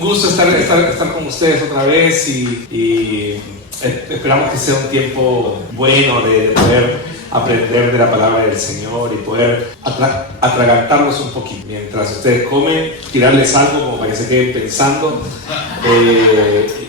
Un gusto estar con ustedes otra vez y esperamos que sea un tiempo bueno de poder aprender de la palabra del Señor y poder atragantarlos un poquito. Mientras ustedes comen, tirarles algo como para que se queden pensando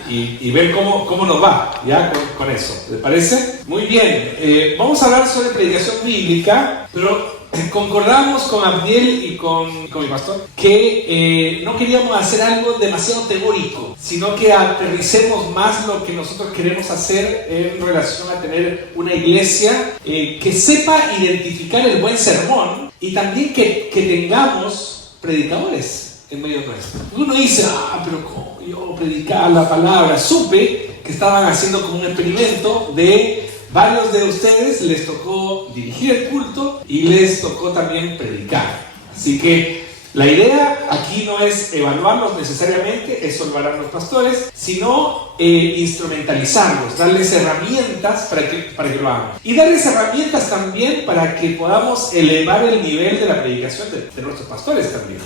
y ver cómo nos va ya con eso. ¿Les parece? Muy bien. Vamos a hablar sobre predicación bíblica, pero concordamos con Abdiel y con mi pastor que no queríamos hacer algo demasiado teórico, sino que aterricemos más lo que nosotros queremos hacer en relación a tener una iglesia que sepa identificar el buen sermón y también que tengamos predicadores en medio nuestro. Uno dice, pero ¿cómo yo predicar la palabra? Supe que estaban haciendo como un experimento de varios de ustedes les tocó dirigir el culto y les tocó también predicar. Así que la idea aquí no es evaluarlos necesariamente, eso lo harán los pastores, sino instrumentalizarlos, darles herramientas para que lo hagan. Y darles herramientas también para que podamos elevar el nivel de la predicación de nuestros pastores también.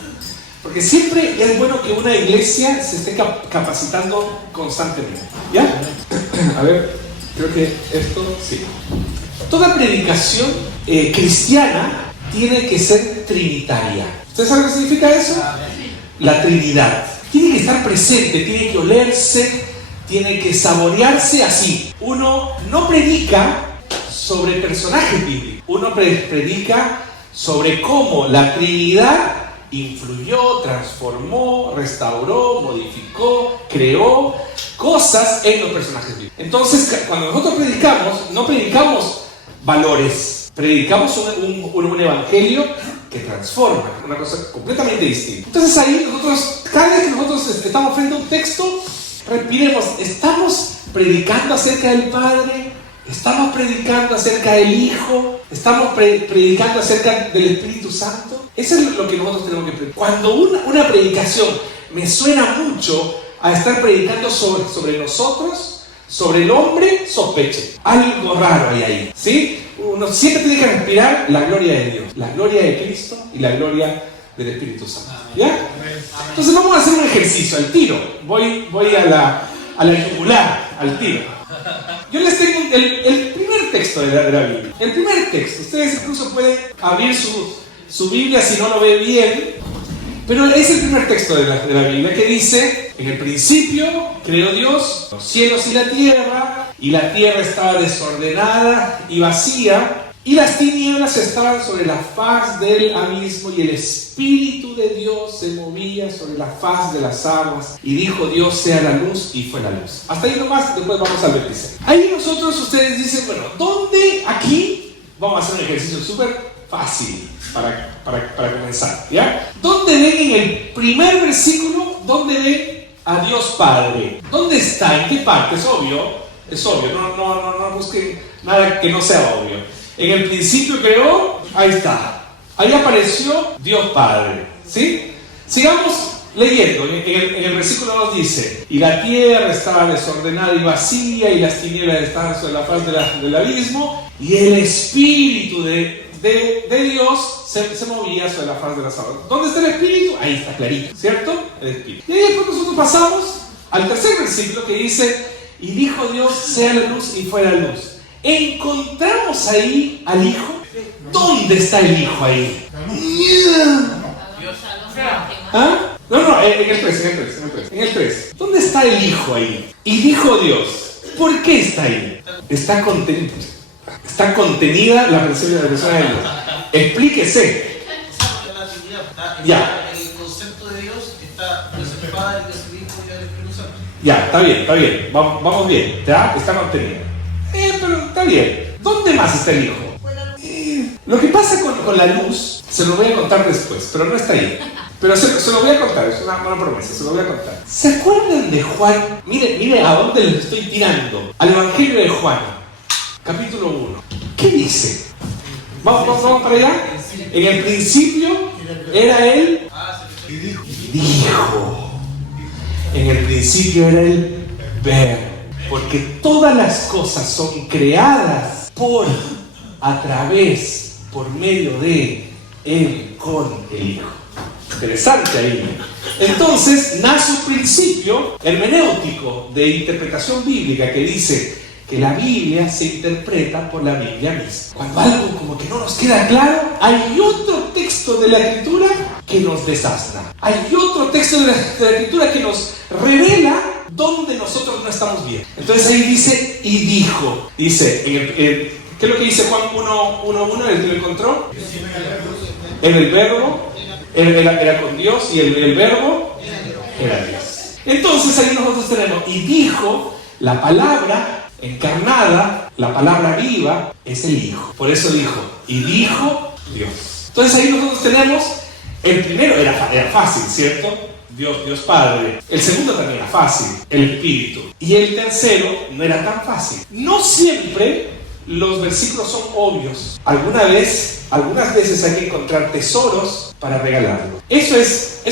Porque siempre es bueno que una iglesia se esté capacitando constantemente. ¿Ya? A ver. Creo que esto sí. Toda predicación cristiana tiene que ser trinitaria. ¿Ustedes saben qué significa eso? La Trinidad. Tiene que estar presente, tiene que olerse, tiene que saborearse así. Uno no predica sobre personajes bíblicos. Uno predica sobre cómo la Trinidad influyó, transformó, restauró, modificó, creó cosas en los personajes bíblicos. Entonces, cuando nosotros predicamos, no predicamos valores, predicamos un evangelio que transforma, una cosa completamente distinta. Entonces ahí nosotros, cada vez que nosotros estamos frente a un texto, respiremos, ¿estamos predicando acerca del Padre? ¿Estamos predicando acerca del Hijo? ¿Estamos predicando acerca del Espíritu Santo? Eso es lo que nosotros tenemos que predicar. Cuando una predicación me suena mucho a estar predicando sobre nosotros, sobre el hombre, sospeche. Algo raro hay ahí, ¿sí? Uno siempre tiene que respirar la gloria de Dios, la gloria de Cristo y la gloria del Espíritu Santo. ¿Ya? Entonces vamos a hacer un ejercicio al tiro. Voy a la yugular, al tiro. Yo les tengo el primer texto de la Biblia. El primer texto. Ustedes incluso pueden abrir su Biblia si no lo ve bien. Pero es el primer texto de la Biblia que dice: en el principio creó Dios los cielos y la tierra estaba desordenada y vacía, y las tinieblas estaban sobre la faz del abismo, y el Espíritu de Dios se movía sobre la faz de las aguas. Y dijo Dios: sea la luz, y fue la luz. Hasta ahí nomás, después vamos al 26. Ahí ustedes dicen, bueno, ¿dónde aquí? Vamos a hacer un ejercicio súper fácil para comenzar, ¿ya? ¿Dónde ven en el primer versículo, dónde ven a Dios Padre? ¿Dónde está? ¿En qué parte? Es obvio, no busquen nada que no sea obvio. En el principio creó, ahí está. Ahí apareció Dios Padre, ¿sí? Sigamos leyendo. En el versículo 2 dice: y la tierra estaba desordenada y vacía, y las tinieblas estaban sobre la faz del abismo, y el Espíritu de Dios se movía sobre la faz de las aguas. ¿Dónde está el Espíritu? Ahí está clarito, ¿cierto? El Espíritu. Y ahí después nosotros pasamos al tercer versículo que dice: y dijo Dios, sea la luz, y fue la luz. Encontramos ahí al Hijo. ¿Dónde está el Hijo ahí? ¿Ah? No, en el 3. ¿Dónde está el Hijo ahí? Y dijo Dios. ¿Por qué está ahí? Está contenida la persona de Dios. Explíquese. Ya. El concepto de Dios está Dios el Padre, Dios el Hijo y el Espíritu Santo. Ya, está bien. Vamos bien. ¿Ya? Está contenida. Pero está bien. ¿Dónde más está el Hijo? Lo que pasa con la luz, se lo voy a contar después, pero no está ahí. Pero se lo voy a contar, es una promesa, se lo voy a contar. ¿Se acuerdan de Juan? Mire a dónde les estoy tirando. Al Evangelio de Juan, capítulo 1. ¿Qué dice? ¿Vamos para allá? En el principio era Él. Dijo. En el principio era el Verbo. Porque todas las cosas son creadas por, a través, por medio de Él, con el Hijo. Interesante ahí. Entonces nace un principio hermenéutico de interpretación bíblica que dice que la Biblia se interpreta por la Biblia misma. Cuando algo como que no nos queda claro, hay otro texto de la Escritura que nos desasna. Hay otro texto de la Escritura que nos revela dónde nosotros no estamos bien. Entonces ahí dice, y dijo. Dice, ¿qué es lo que dice Juan 1:1? ¿El que lo encontró? En el verbo, era con Dios, y el verbo era Dios. Entonces ahí nosotros tenemos, y dijo, la palabra encarnada, la palabra viva, es el Hijo. Por eso dijo, y dijo Dios. Entonces ahí nosotros tenemos, el primero era fácil, ¿cierto? Dios Padre. El segundo también era fácil, el Espíritu. Y el tercero no era tan fácil. No siempre los versículos son obvios. Algunas veces hay que encontrar tesoros para regalarlos. Eso es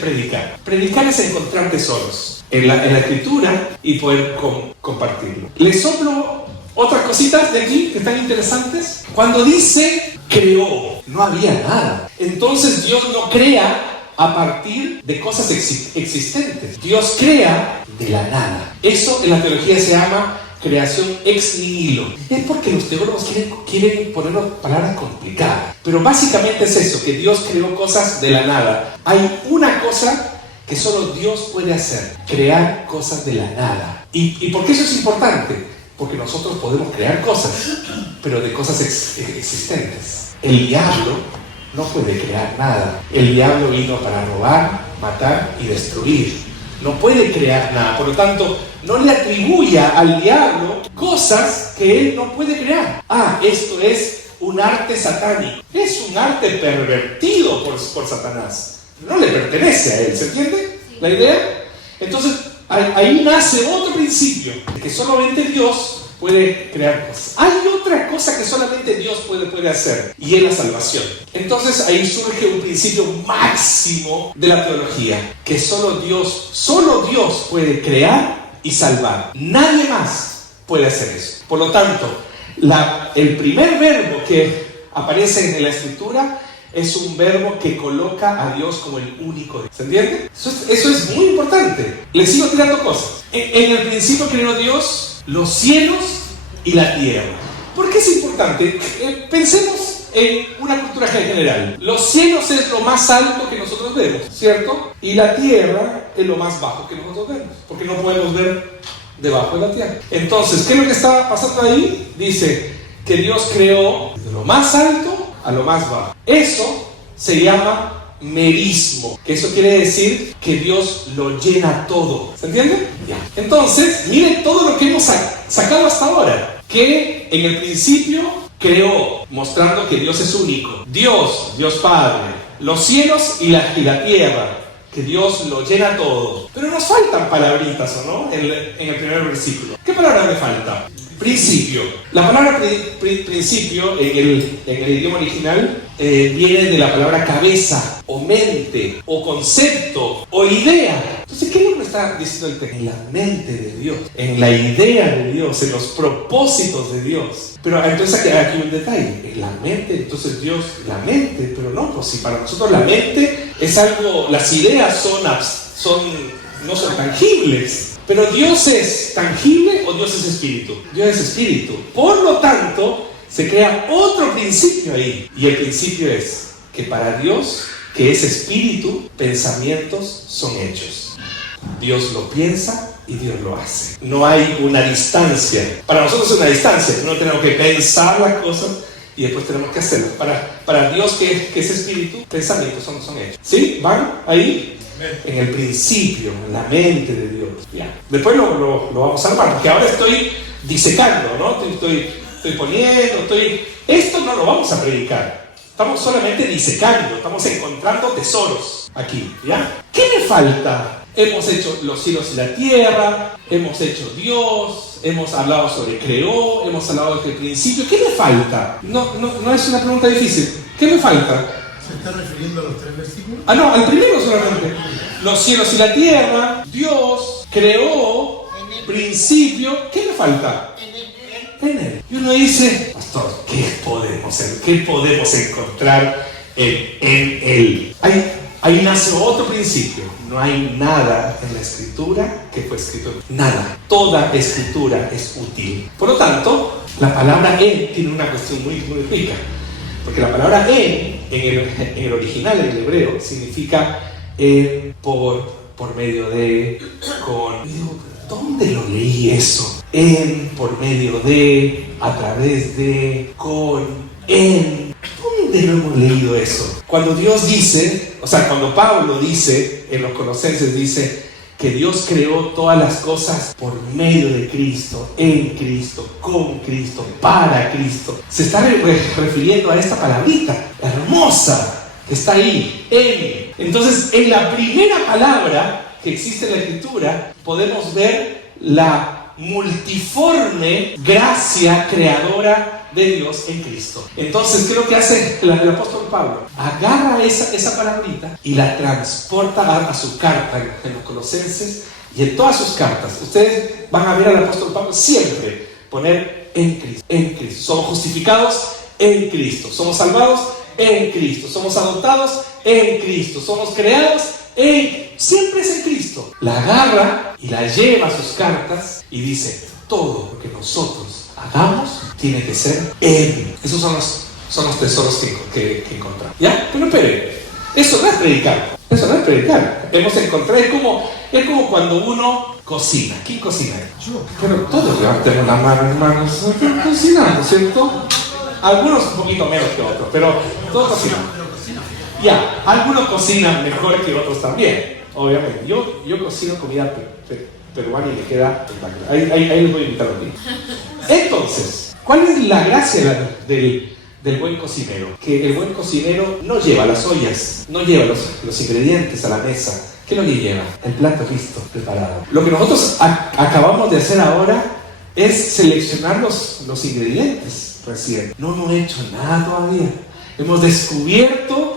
predicar. Predicar es encontrar tesoros en la Escritura y poder compartirlo. Les soplo otras cositas de aquí que están interesantes. Cuando dice creó, no había nada. Entonces Dios no crea a partir de cosas existentes. Dios crea de la nada. Eso en la teología se llama creación ex nihilo. Es porque los teólogos quieren ponernos palabras complicadas. Pero básicamente es eso, que Dios creó cosas de la nada. Hay una cosa que solo Dios puede hacer: crear cosas de la nada. ¿Y por qué eso es importante? Porque nosotros podemos crear cosas, pero de cosas existentes. El diablo no puede crear nada. El diablo vino para robar, matar y destruir. No puede crear nada. Por lo tanto, no le atribuya al diablo cosas que él no puede crear. Esto es un arte satánico. Es un arte pervertido por Satanás. No le pertenece a él. ¿Se entiende la idea? Entonces, ahí nace otro principio, que solamente Dios puede crear cosas. Hay otra cosa que solamente Dios puede hacer, y es la salvación. Entonces ahí surge un principio máximo de la teología, que solo Dios puede crear y salvar. Nadie más puede hacer eso. Por lo tanto, el primer verbo que aparece en la Escritura es un verbo que coloca a Dios como el único Dios. ¿Se entiende? Eso es muy importante. Les sigo tirando cosas. En el principio creó Dios los cielos y la tierra. ¿Por qué es importante? Pensemos en una cultura general. Los cielos es lo más alto que nosotros vemos, ¿cierto? Y la tierra es lo más bajo que nosotros vemos, porque no podemos ver debajo de la tierra. Entonces, ¿qué es lo que está pasando ahí? Dice que Dios creó de lo más alto a lo más bajo. Eso se llama merismo, que eso quiere decir que Dios lo llena todo. ¿Se entiende? Ya. Entonces, miren todo lo que hemos sacado hasta ahora, que en el principio creó, mostrando que Dios es único. Dios Padre, los cielos y la tierra, que Dios lo llena todo. Pero nos faltan palabritas, ¿o no? En el primer versículo. ¿Qué palabra me falta? Principio. La palabra principio en el idioma original viene de la palabra cabeza, o mente, o concepto, o idea. Entonces, ¿qué es lo que está diciendo el texto? En la mente de Dios, en la idea de Dios, en los propósitos de Dios. Pero entonces aquí un detalle. En la mente, entonces Dios, la mente, pero no, pues si para nosotros la mente es algo, las ideas no son tangibles. Pero ¿Dios es tangible o Dios es espíritu? Dios es espíritu. Por lo tanto, se crea otro principio ahí. Y el principio es que para Dios, que es espíritu, pensamientos son hechos. Dios lo piensa y Dios lo hace. No hay una distancia. Para nosotros es una distancia. No tenemos que pensar las cosas y después tenemos que hacerlas. Para Dios, que es espíritu, pensamientos son hechos. ¿Sí? ¿Van ahí? En el principio, en la mente de Dios. Ya. Después lo vamos a armar, porque ahora estoy disecando, ¿no? Estoy poniendo, esto no lo vamos a predicar. Estamos solamente disecando, estamos encontrando tesoros aquí, ¿ya? ¿Qué me falta? Hemos hecho los cielos y la tierra, hemos hecho Dios, hemos hablado sobre creó, hemos hablado desde el principio. ¿Qué me falta? No es una pregunta difícil. ¿Qué me falta? ¿Se está refiriendo a los 3 versículos? No, al primero solamente. Los cielos y la tierra, Dios creó, principio. ¿Qué le falta? En él. Y uno dice, pastor, ¿qué podemos encontrar en Él. Ahí nace otro principio. No hay nada en la Escritura que fue escrito. Nada. Toda Escritura es útil. Por lo tanto, la palabra en tiene una cuestión muy, muy rica. Porque la palabra en el original, en el hebreo, significa por medio de, con. ¿Dónde lo leí eso? En, por medio de, a través de, con, en. ¿Dónde lo hemos leído eso? Cuando Dios dice, cuando Pablo dice en los Colosenses, dice que Dios creó todas las cosas por medio de Cristo, en Cristo, con Cristo, para Cristo. Se está refiriendo a esta palabrita hermosa que está ahí, en. Entonces, en la primera palabra que existe en la Escritura, podemos ver la multiforme gracia creadora de Dios en Cristo. Entonces, ¿qué es lo que hace el apóstol Pablo? Agarra esa palabrita y la transporta a su carta en los Colosenses y en todas sus cartas. Ustedes van a ver al apóstol Pablo siempre poner en Cristo, en Cristo. Somos justificados en Cristo, somos salvados en Cristo, somos adoptados en Cristo, somos creados siempre es en Cristo. La agarra y la lleva a sus cartas y dice: todo lo que nosotros hagamos tiene que ser en. Esos son los tesoros que encontramos. ¿Ya? Pero espere, eso no es predicar. Eso no es predicar. Hemos encontrado, es como cuando uno cocina. ¿Quién cocina? Yo. Pero todos levantemos las manos, hermanos. Cocinando, ¿cierto? Algunos un poquito menos que otros, pero todos cocinan. Ya, algunos cocinan mejor que otros también, obviamente. Yo cocino comida peruana y me queda espectacular. Ahí les voy a invitar a mí. Entonces, ¿cuál es la gracia del buen cocinero? Que el buen cocinero no lleva las ollas, no lleva los ingredientes a la mesa. ¿Qué es lo que lleva? El plato listo, preparado. Lo que nosotros acabamos de hacer ahora es seleccionar los ingredientes recién. No he hecho nada todavía. Hemos descubierto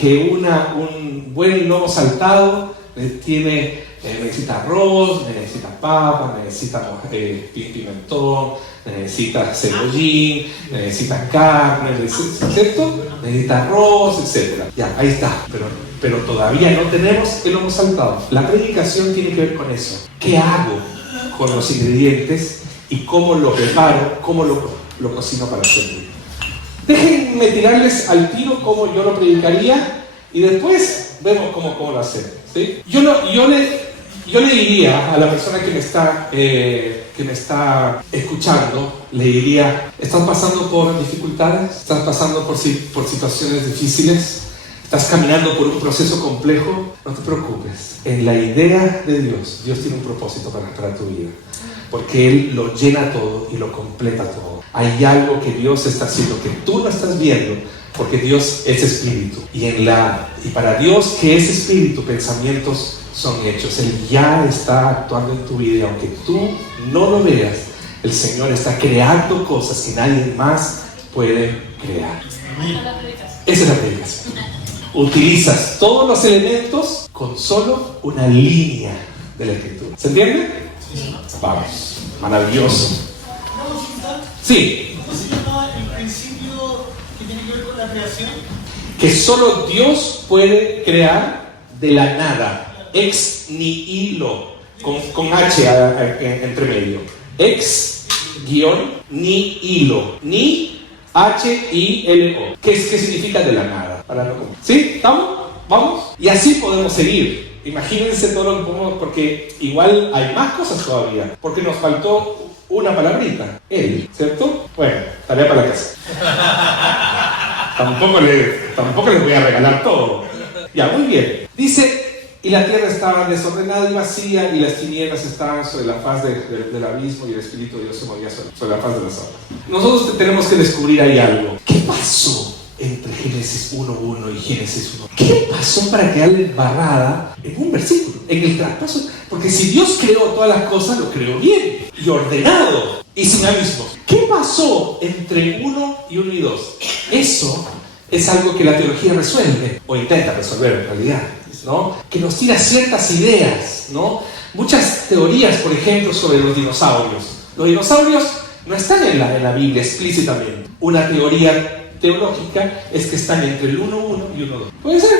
que un buen lomo saltado necesita arroz, necesita papa, necesita pimentón, necesita cebollín, necesita carne, ¿cierto? Necesita arroz, etc. Ya, ahí está, pero todavía no tenemos el lomo saltado. La predicación tiene que ver con eso. ¿Qué hago con los ingredientes y cómo lo preparo, cómo lo cocino para servir? Déjenme tirarles al tiro cómo yo lo predicaría y después vemos cómo lo hacemos, ¿sí? Yo le diría a la persona que me está escuchando, le diría: ¿estás pasando por dificultades? ¿Estás pasando por situaciones difíciles? ¿Estás caminando por un proceso complejo? No te preocupes. En la idea de Dios tiene un propósito para tu vida, porque Él lo llena todo y lo completa todo. Hay algo que Dios está haciendo que tú no estás viendo, porque Dios es espíritu y para Dios, que es espíritu, pensamientos son hechos. Él ya está actuando en tu vida y aunque tú no lo veas, el Señor está creando cosas que nadie más puede crear. Esa es la predicación. Utilizas todos los elementos con solo una línea de la Escritura. ¿Se entiende? Sí. Vamos, maravilloso. Sí. El principio que tiene que ver con la creación. Que solo Dios puede crear de la nada. Ex nihilo. Con H entre medio. Ex nihilo. Ni H-I-L-O. ¿Qué significa de la nada? ¿Sí? ¿Estamos? ¿Vamos? Y así podemos seguir. Imagínense todo lo que podemos, porque igual hay más cosas todavía. Porque nos faltó una palabrita, Él, ¿cierto? Bueno, tarea para la casa. Tampoco les voy a regalar todo. Ya, muy bien. Dice: y la tierra estaba desordenada y vacía, y las tinieblas estaban sobre la faz del abismo, y el Espíritu de Dios se movía sobre la faz de las aguas. Nosotros tenemos que descubrir ahí algo. ¿Qué pasó entre Génesis 1.1 y Génesis 1? ¿Qué pasó para quedar embarrada en un versículo, en el traspaso? Porque si Dios creó todas las cosas, lo creó bien y ordenado y sin abismos. ¿Qué pasó entre 1 y 2? Eso es algo que la teología resuelve, o intenta resolver en realidad, ¿no? Que nos tira ciertas ideas, ¿no? Muchas teorías, por ejemplo, sobre los dinosaurios. Los dinosaurios no están en la Biblia explícitamente. Una teoría teológica es que están entre el 1.1 y 1.2. Puede ser,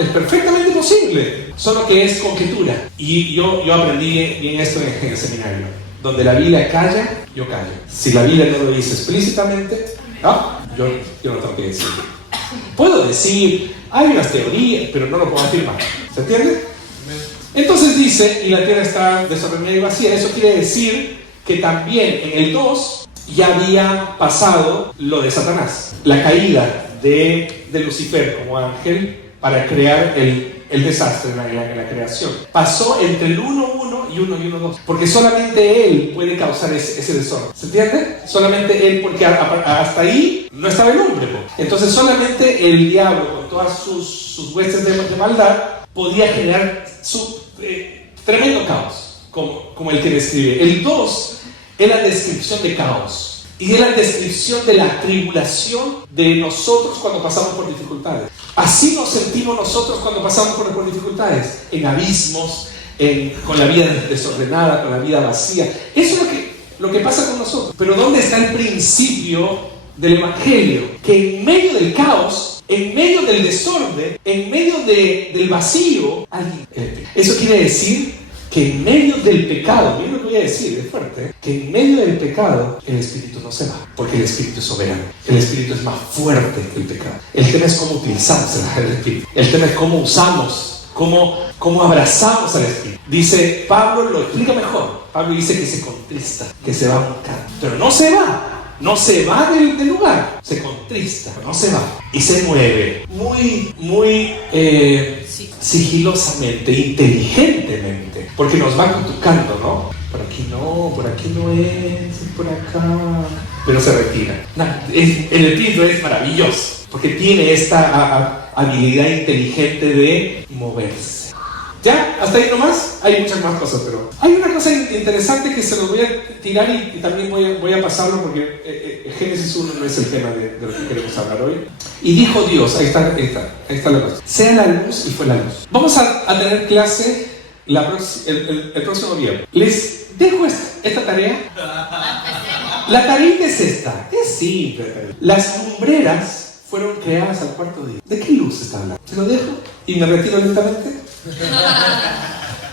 es perfectamente posible, solo que es conjetura. Y yo aprendí bien esto en el seminario. Donde la Biblia calla, yo callo. Si la Biblia no lo dice explícitamente, yo no tengo que decir. Puedo decir, hay unas teorías, pero no lo puedo afirmar. ¿Se entiende? Entonces dice, y la tierra está desordenada y vacía. Eso quiere decir que también en el 2 ya había pasado lo de Satanás, la caída de Lucifer como ángel para crear el desastre en la creación. Pasó entre el 1.1 y 1.2, porque solamente él puede causar ese desorden. ¿Se entiende? Solamente él, porque hasta ahí no estaba el hombre. Entonces solamente el diablo, con todas sus huestes de maldad, podía generar su tremendo caos, como el que describe. El 2 es la descripción de caos. Y es la descripción de la tribulación de nosotros cuando pasamos por dificultades. Así nos sentimos nosotros cuando pasamos por dificultades, en abismos, con la vida desordenada, con la vida vacía. Eso es lo que pasa con nosotros. Pero ¿dónde está el principio del Evangelio? Que en medio del caos, en medio del desorden, en medio del vacío, alguien. Eso quiere decir que en medio del pecado, miren lo que voy a decir, es fuerte, que en medio del pecado el Espíritu no se va, porque el Espíritu es soberano. El Espíritu es más fuerte que el pecado. El tema es cómo utilizamos el Espíritu. El tema es cómo usamos, cómo abrazamos al Espíritu. Dice, Pablo lo explica mejor. Pablo dice que se contrista, que se va a un canto, pero no se va. No se va del lugar, se contrista, no se va y se mueve muy sigilosamente, inteligentemente, porque nos va cutucando, ¿no? Por aquí no es, por acá, pero se retira. El Espíritu es maravilloso, porque tiene esta habilidad inteligente de moverse. ¿Ya? ¿Hasta ahí nomás? Hay muchas más cosas, pero hay una cosa interesante que se los voy a tirar y también voy a pasarlo porque Génesis 1 no es el tema de lo que queremos hablar hoy. Y dijo Dios, ahí está la cosa, sea la luz y fue la luz. Vamos a tener clase el próximo viernes. Les dejo esta tarea. La tarea es esta, es simple. Las lumbreras fueron creadas al cuarto día. ¿De qué luz está hablando? Se lo dejo y me retiro lentamente.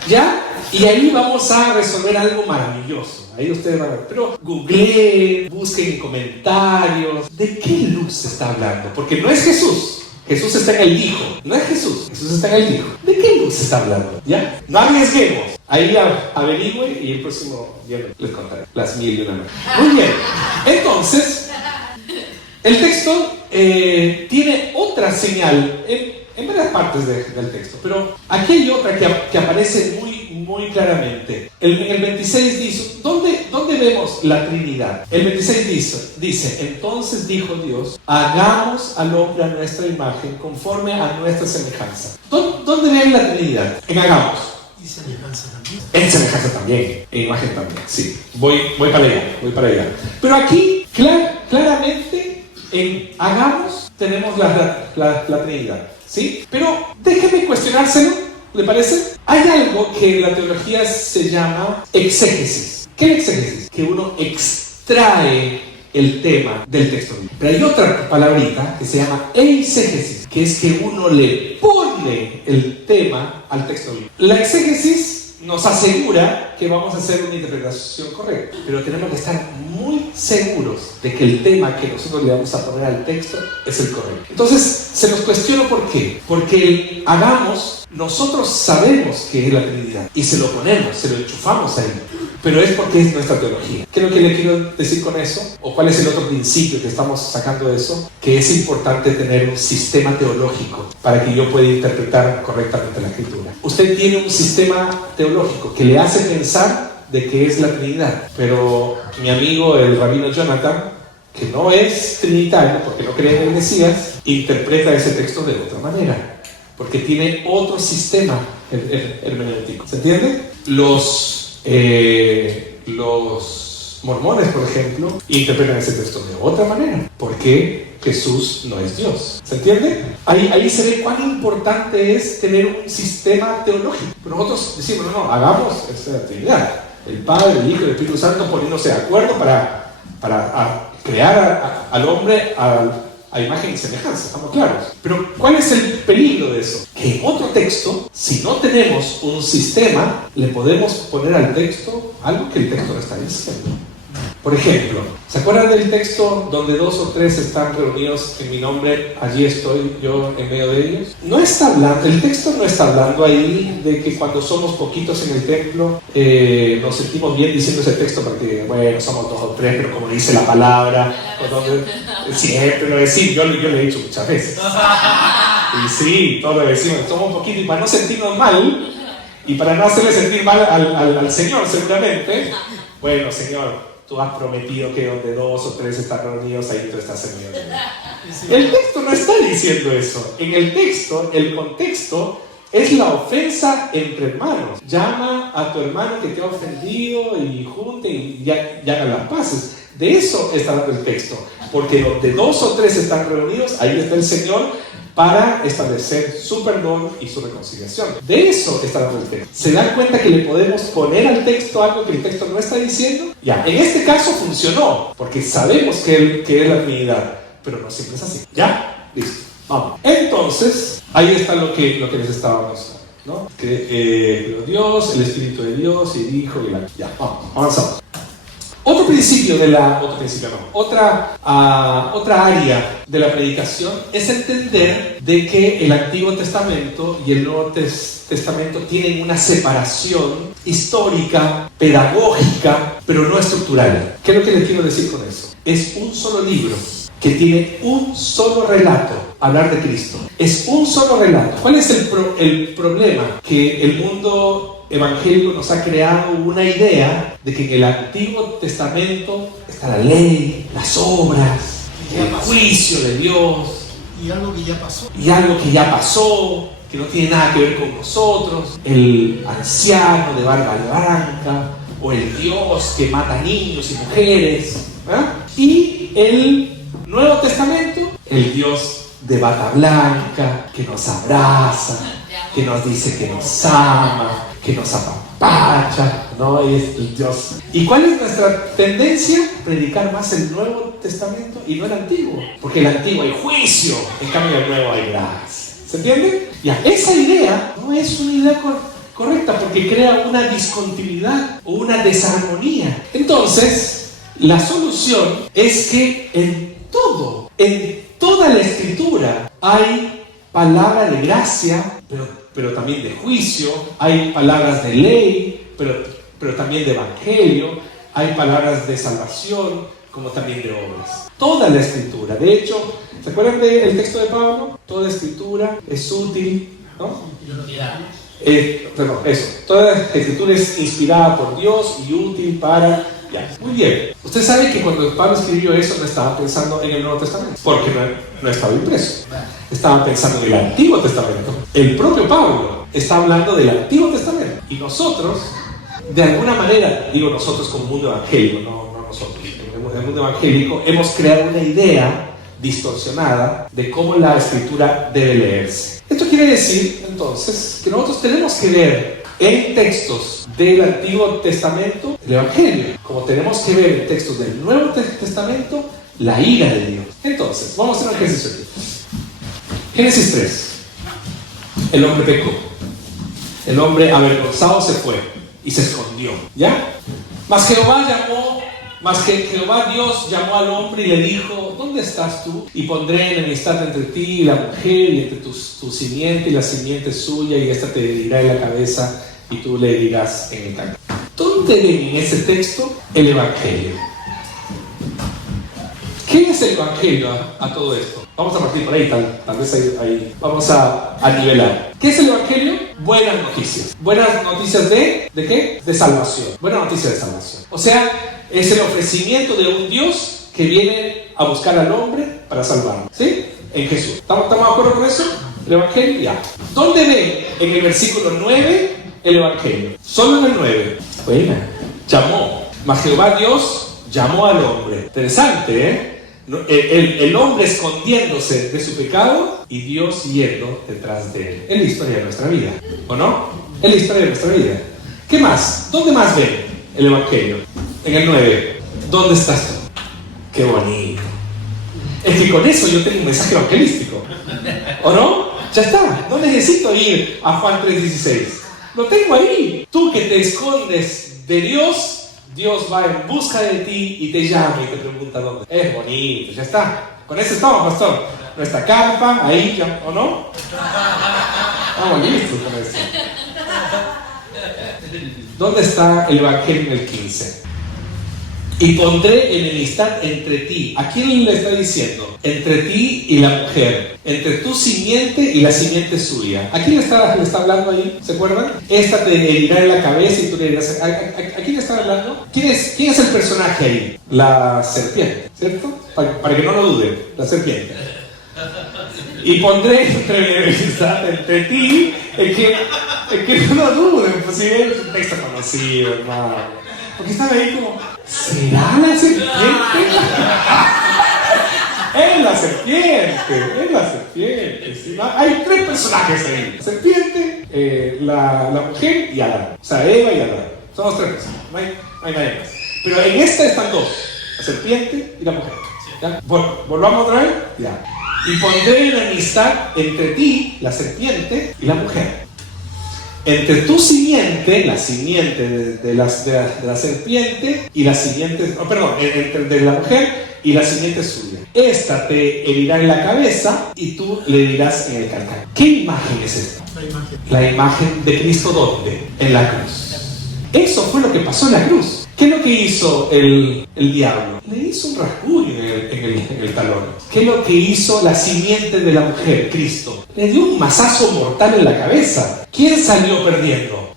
¿Ya? Y ahí vamos a resolver algo maravilloso. Ahí ustedes van a ver. Pero googleen, busquen en comentarios. ¿De qué luz se está hablando? Porque no es Jesús. Jesús está en el Hijo. No es Jesús. Jesús está en el Hijo. ¿De qué luz se está hablando? ¿Ya? No arriesguemos. Ahí averigüe y el próximo viernes les contaré las 1001 noches. Muy bien. Entonces, el texto tiene otra señal en varias partes del texto, pero aquí hay otra que aparece muy claramente. En el 26 dice, ¿dónde vemos la Trinidad? El 26 dice, entonces dijo Dios, hagamos al hombre a nuestra imagen, conforme a nuestra semejanza. ¿Dónde ven la Trinidad? En hagamos. Y semejanza también. En semejanza también, en imagen también, sí. Voy para allá. Pero aquí, claramente, en hagamos tenemos la Trinidad. ¿Sí? Pero déjeme cuestionárselo, ¿le parece? Hay algo que en la teología se llama exégesis. ¿Qué es exégesis? Que uno extrae el tema del texto bíblico. Pero hay otra palabrita que se llama eisegesis, que es que uno le pone el tema al texto bíblico. La exégesis nos asegura que vamos a hacer una interpretación correcta, pero tenemos que estar muy seguros de que el tema que nosotros le vamos a poner al texto es el correcto. Entonces, se nos cuestiona ¿por qué? Porque el hagamos, nosotros sabemos que es la Trinidad y se lo ponemos, se lo enchufamos ahí, pero es porque es nuestra teología. ¿Qué es lo que le quiero decir con eso? ¿O cuál es el otro principio que estamos sacando de eso? Que es importante tener un sistema teológico para que yo pueda interpretar correctamente la Escritura. Usted tiene un sistema teológico que le hace pensar de que es la Trinidad, pero mi amigo el rabino Jonathan, que no es trinitario porque no cree en el Mesías, interpreta ese texto de otra manera, porque tiene otro sistema hermenéutico. ¿Se entiende? Los mormones, por ejemplo, interpretan ese texto de otra manera, porque Jesús no es Dios. ¿Se entiende? Ahí se ve cuán importante es tener un sistema teológico. Pero nosotros decimos, no, hagamos esa Trinidad. El Padre, el Hijo y el Espíritu Santo poniéndose de acuerdo para crear al hombre a imagen y semejanza, estamos claros. Pero ¿cuál es el peligro de eso? Que en otro texto, si no tenemos un sistema, le podemos poner al texto algo que el texto no está diciendo. Por ejemplo, ¿se acuerdan del texto donde 2 o 3 están reunidos en mi nombre? Allí estoy yo en medio de ellos. No está hablando, el texto no está hablando ahí de que cuando somos poquitos en el templo nos sentimos bien diciendo ese texto porque, bueno, somos 2 o 3, pero como dice la palabra, siempre lo decimos, yo lo he dicho muchas veces. Y sí, todos lo decimos, somos un poquito y para no sentirnos mal y para no hacerle sentir mal al Señor seguramente, bueno, Señor, tú has prometido que donde 2 o 3 están reunidos, ahí tú estás en medio de ellos. El texto no está diciendo eso. En el texto, el contexto es la ofensa entre hermanos. Llama a tu hermano que te ha ofendido y junten y hagan las paces. De eso está hablando el texto. Porque donde 2 o 3 están reunidos, ahí está el Señor para establecer su perdón y su reconciliación. De eso está hablando el texto. ¿Se dan cuenta que le podemos poner al texto algo que el texto no está diciendo? Ya, en este caso funcionó, porque sabemos que es la Trinidad, pero no siempre es así. ¿Ya? Listo. Vamos. Entonces, ahí está lo que les estaba mostrando, ¿no? Que Dios, el Espíritu de Dios y el Hijo y la... Ya, vamos, avanzamos. Otra área de la predicación es entender de que el Antiguo Testamento y el Nuevo Testamento tienen una separación histórica, pedagógica, pero no estructural. ¿Qué es lo que les quiero decir con eso? Es un solo libro que tiene un solo relato, hablar de Cristo. Es un solo relato. ¿Cuál es el problema? Que el mundo evangélico nos ha creado una idea de que en el Antiguo Testamento está la ley, las obras, el juicio de Dios. Y algo que ya pasó. Y algo que ya pasó, que no tiene nada que ver con nosotros. El anciano de barba blanca, o el Dios que mata niños y mujeres. Y el Nuevo Testamento, el Dios de bata blanca, que nos abraza, que nos dice que nos ama, que nos apapacha, ¿no? Es el Dios. ¿Y cuál es nuestra tendencia? Predicar más el Nuevo Testamento y no el Antiguo. Porque en el Antiguo hay juicio, en cambio en el Nuevo hay gracia. ¿Se entiende? Ya, esa idea no es una idea correcta porque crea una discontinuidad o una desarmonía. Entonces, la solución es que en toda la Escritura hay palabra de gracia, pero también de juicio, hay palabras de ley, pero también de evangelio, hay palabras de salvación, como también de obras. Toda la Escritura. De hecho, ¿se acuerdan del texto de Pablo? Toda Escritura es útil, ¿no? Toda la Escritura es inspirada por Dios y útil para... Ya, muy bien. Usted sabe que cuando Pablo escribió eso no estaba pensando en el Nuevo Testamento, porque no estaba impreso. Estaba pensando en el Antiguo Testamento. El propio Pablo está hablando del Antiguo Testamento. Y nosotros, de alguna manera, digo nosotros como mundo evangélico, no nosotros, en el mundo evangélico, hemos creado una idea distorsionada de cómo la Escritura debe leerse. Esto quiere decir, entonces, que nosotros tenemos que ver en textos del Antiguo Testamento el Evangelio, como tenemos que ver en textos del Nuevo Testamento la ira de Dios. Entonces, vamos a hacer un ejercicio aquí. Génesis 3. El hombre pecó. El hombre avergonzado se fue y se escondió. ¿Ya? Mas Jehová Dios llamó al hombre y le dijo: ¿dónde estás tú? Y pondré enemistad entre ti y la mujer, y entre tu simiente y la simiente suya, y esta te herirá en la cabeza y tú le herirás en el talón. ¿Dónde ven en ese texto el Evangelio? ¿Qué es el Evangelio a todo esto? Vamos a partir por ahí, tal vez ahí vamos a nivelar. ¿Qué es el Evangelio? Buenas noticias. Buenas noticias ¿de qué? De salvación. Buenas noticias de salvación. O sea, es el ofrecimiento de un Dios que viene a buscar al hombre para salvarlo. ¿Sí? En Jesús. ¿Estamos de acuerdo con eso? El Evangelio, ya. ¿Dónde ven en el versículo 9 el Evangelio? Solo en el 9. Buena. Llamó. Mas Jehová Dios llamó al hombre. Interesante, ¿eh? El hombre escondiéndose de su pecado y Dios yendo detrás de él. Es la historia de nuestra vida, ¿o no? Es la historia de nuestra vida. ¿Qué más? ¿Dónde más ven el Evangelio? En el 9. ¿Dónde estás tú? Qué bonito. Es que con eso yo tengo un mensaje evangelístico. ¿O no? Ya está. No necesito ir a Juan 3:16. Lo tengo ahí. Tú que te escondes de Dios, Dios va en busca de ti y te llama y te pregunta dónde. Es bonito, ya está. Con eso estamos, pastor. Nuestra carpa, ahí ya, ¿o no? Estamos listos con eso. ¿Dónde está el Evangelio en el 15? Y pondré enemistad entre ti. ¿A quién le está diciendo? Entre ti y la mujer. Entre tu simiente y la simiente suya. ¿A quién le está hablando ahí? ¿Se acuerdan? Esta te herirá en la cabeza y tú le herirás. ¿A quién le está hablando? ¿Quién es el personaje ahí? La serpiente, ¿cierto? Para que no lo duden. La serpiente. Y pondré enemistad entre ti. El que no lo duden. Pues si es un texto conocido, hermano. Porque están ahí como, ¿será la serpiente? Es la serpiente. ¿Sí? Hay tres personajes ahí: la serpiente, la mujer y Adán. O sea, Eva y Adán. Son los tres personajes, no hay nadie más. Pero en esta están dos: la serpiente y la mujer. ¿Ya? Volvamos otra vez. Ya. Y pondré enemistad entre ti, la serpiente, y la mujer. Entre tu simiente, la simiente de la serpiente y la simiente, entre de la mujer y la simiente suya. Esta te herirá en la cabeza y tú le herirás en el calcañar. ¿Qué imagen es esta? La imagen de Cristo, ¿dónde? En la cruz. Eso fue lo que pasó en la cruz. ¿Qué es lo que hizo el diablo? Le hizo un rasguño en el talón. ¿Qué es lo que hizo la simiente de la mujer, Cristo? Le dio un mazazo mortal en la cabeza. ¿Quién salió perdiendo?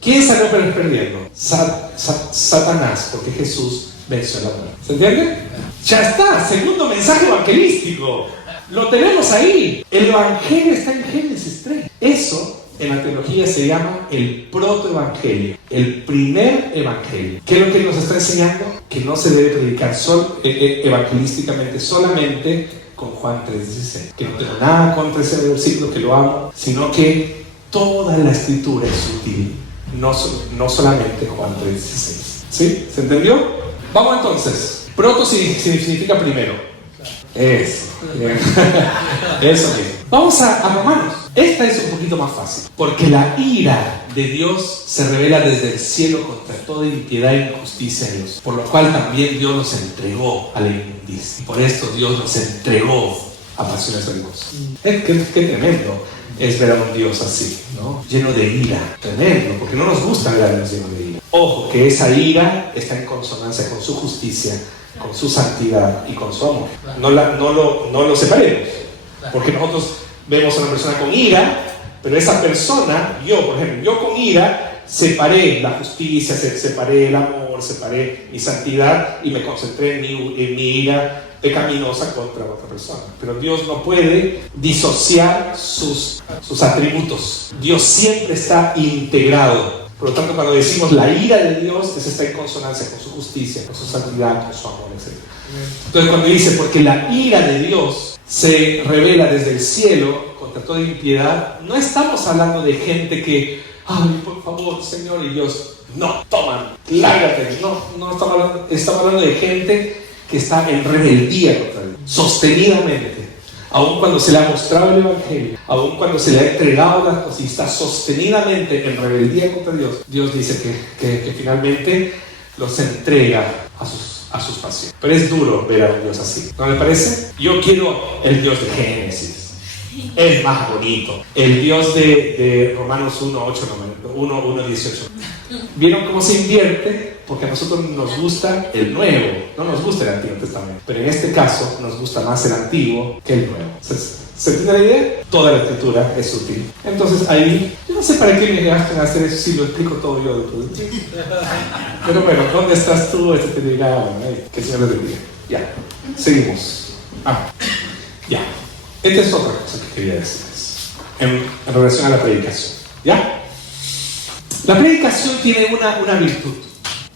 Satanás, porque Jesús venció la muerte. ¿Se entiende? Ya está, segundo mensaje evangelístico. Lo tenemos ahí. El evangelio está en Génesis 3. Eso en la teología se llama el protoevangelio, el primer evangelio. ¿Qué es lo que nos está enseñando? Que no se debe predicar evangelísticamente solamente con Juan 3:16. Que no tengo nada contra ese versículo, que lo amo, sino que toda la escritura es sutil, no solamente Juan 3:16. ¿Sí? ¿Se entendió? Vamos entonces. Proto significa primero. Eso. Bien. Eso bien. Vamos a Romanos. Esta es un poquito más fácil. Porque la ira de Dios se revela desde el cielo contra toda impiedad e injusticia de Dios. Por lo cual también Dios nos entregó a la inmundicia. Y por esto Dios nos entregó a pasiones venenosas. Qué tremendo es ver a un Dios así, ¿no? Lleno de ira. Tremendo, porque no nos gusta ver a Dios lleno de ira. Ojo, que esa ira está en consonancia con su justicia, con su santidad y con su amor. No lo separemos. Porque nosotros vemos a una persona con ira, pero esa persona, por ejemplo, yo con ira separé la justicia, separé el amor, separé mi santidad y me concentré en mi ira pecaminosa contra otra persona. Pero Dios no puede disociar sus atributos. Dios siempre está integrado. Por lo tanto, cuando decimos la ira de Dios, eso está en consonancia con su justicia, con su santidad, con su amor, etc. Entonces, cuando dice, porque la ira de Dios se revela desde el cielo contra toda impiedad, no estamos hablando de gente que, ay, por favor, Señor y Dios, no, toman, lárgate. No estamos hablando de gente que está en rebeldía contra Dios, sostenidamente. Aun cuando se le ha mostrado el Evangelio, aun cuando se le ha entregado las cosas y está sostenidamente en rebeldía contra Dios, Dios dice que finalmente los entrega a sus pasiones. Pero es duro ver a un Dios así, ¿no le parece? Yo quiero el Dios de Génesis, es más bonito. El Dios de Romanos 1:18. ¿Vieron cómo se invierte? Porque a nosotros nos gusta el nuevo, no nos gusta el Antiguo Testamento. Pero en este caso nos gusta más el antiguo que el nuevo. ¿Se entiende la idea? Toda la escritura es útil. Entonces ahí, yo no sé para qué me gastan a hacer eso si lo explico todo yo después. Pero bueno, ¿dónde estás tú? Te dirá, que el Señor te bendiga. Ya, seguimos. Ya. Esta es otra cosa que quería decirles en relación a la predicación. ¿Ya? La predicación tiene una virtud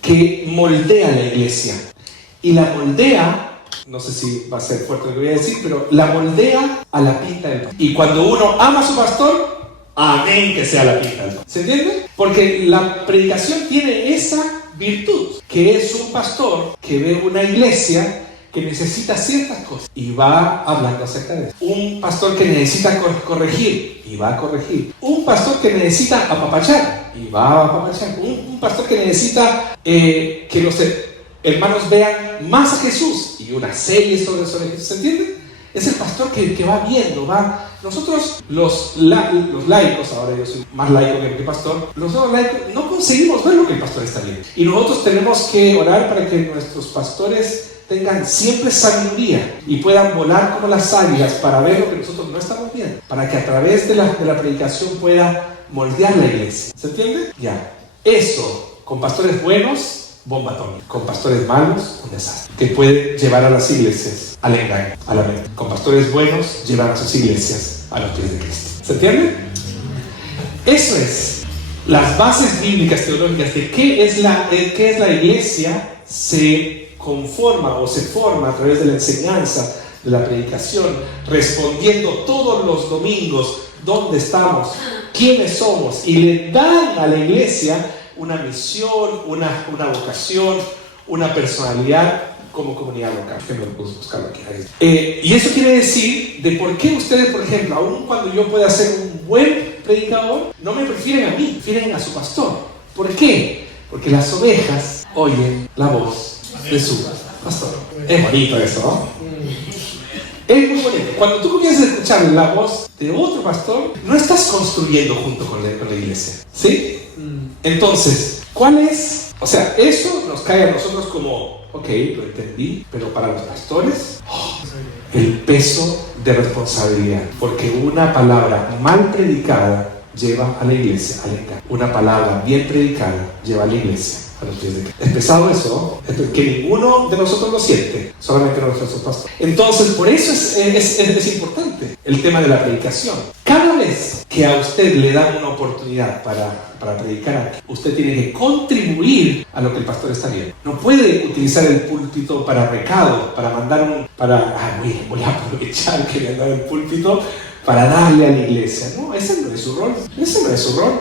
que moldea a la iglesia. Y la moldea, no sé si va a ser fuerte lo que voy a decir, pero la moldea a la pinta del pastor. Y cuando uno ama a su pastor, amén que sea la pinta del pastor. ¿Se entiende? Porque la predicación tiene esa virtud, que es un pastor que ve una iglesia que necesita ciertas cosas y va hablando acerca de eso. Un pastor que necesita corregir y va a corregir. Un pastor que necesita apapachar y va a apapachar. Un pastor que necesita que los hermanos vean más a Jesús y una serie sobre Jesús. ¿Se entiende? Es el pastor que va viendo, va. Nosotros los laicos, ahora yo soy más laico que pastor, los laicos no conseguimos ver lo que el pastor está viendo. Y nosotros tenemos que orar para que nuestros pastores tengan siempre sabiduría y puedan volar como las águilas para ver lo que nosotros no estamos viendo, para que a través de la predicación pueda moldear la iglesia. ¿Se entiende? Ya. Eso, con pastores buenos, bomba atómica. Con pastores malos, un desastre, que puede llevar a las iglesias al engaño, a la mente. Con pastores buenos, llevar a sus iglesias a los pies de Cristo. ¿Se entiende? Eso es las bases bíblicas teológicas de qué es la iglesia. Se conforma o se forma a través de la enseñanza, de la predicación, respondiendo todos los domingos dónde estamos, quiénes somos, y le dan a la iglesia una misión, una vocación, una personalidad como comunidad local. Buscarlo aquí. Y eso quiere decir de por qué ustedes, por ejemplo, aun cuando yo pueda ser un buen predicador, no me prefieren a mí, prefieren a su pastor. ¿Por qué? Porque las ovejas oyen la voz de su pastor. Es bonito eso, ¿no? Es muy bonito. Cuando tú comienzas a escuchar la voz de otro pastor, no estás construyendo junto con la iglesia, ¿sí? Entonces, ¿cuál es? O sea, eso nos cae a nosotros como, ok, lo entendí, pero para los pastores, el peso de responsabilidad, porque una palabra mal predicada lleva a la iglesia al engaño. Una palabra bien predicada lleva a la iglesia a los pies de Cristo. Es pesado eso, que ninguno de nosotros lo siente, solamente nuestros pastores. Entonces, por eso es importante el tema de la predicación. Cada vez que a usted le dan una oportunidad para predicar aquí, usted tiene que contribuir a lo que el pastor está viendo. No puede utilizar el púlpito para recado, para mandar voy a aprovechar que le han dado el púlpito para darle a la iglesia. No, ese no es su rol. Ese no es su rol.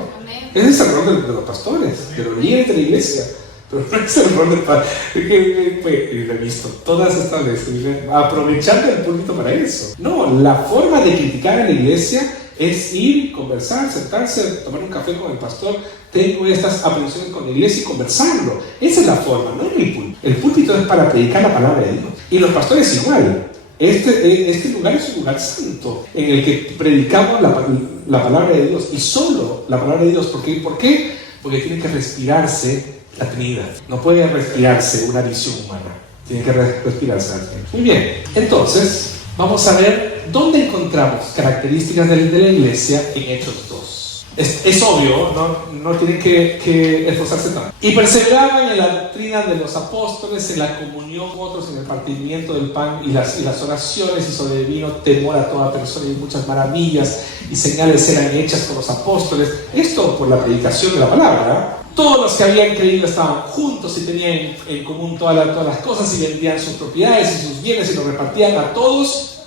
Ese es el rol de los pastores, de los líderes de la iglesia. Pero no es el rol del pastor. He visto todas estas veces aprovechando el púlpito para eso. No, la forma de criticar a la iglesia es ir, conversar, sentarse, tomar un café con el pastor. Tengo estas aprensiones con la iglesia y conversarlo. Esa es la forma, no el púlpito. El púlpito es para predicar la palabra de Dios. Y los pastores igual. Este lugar es un lugar santo en el que predicamos la palabra de Dios y solo la palabra de Dios. ¿Por qué? Porque tiene que respirarse la Trinidad. No puede respirarse una visión humana. Tiene que respirarse la Trinidad. Muy bien, entonces vamos a ver dónde encontramos características de la iglesia en Hechos 2. Es obvio, no tienen que esforzarse tanto. Y perseveraban en la doctrina de los apóstoles, en la comunión con otros, en el partimiento del pan y las oraciones, y sobrevino temor a toda persona, y muchas maravillas y señales eran hechas por los apóstoles. Esto por la predicación de la palabra. Todos los que habían creído estaban juntos y tenían en común todas las cosas, y vendían sus propiedades y sus bienes y los repartían a todos,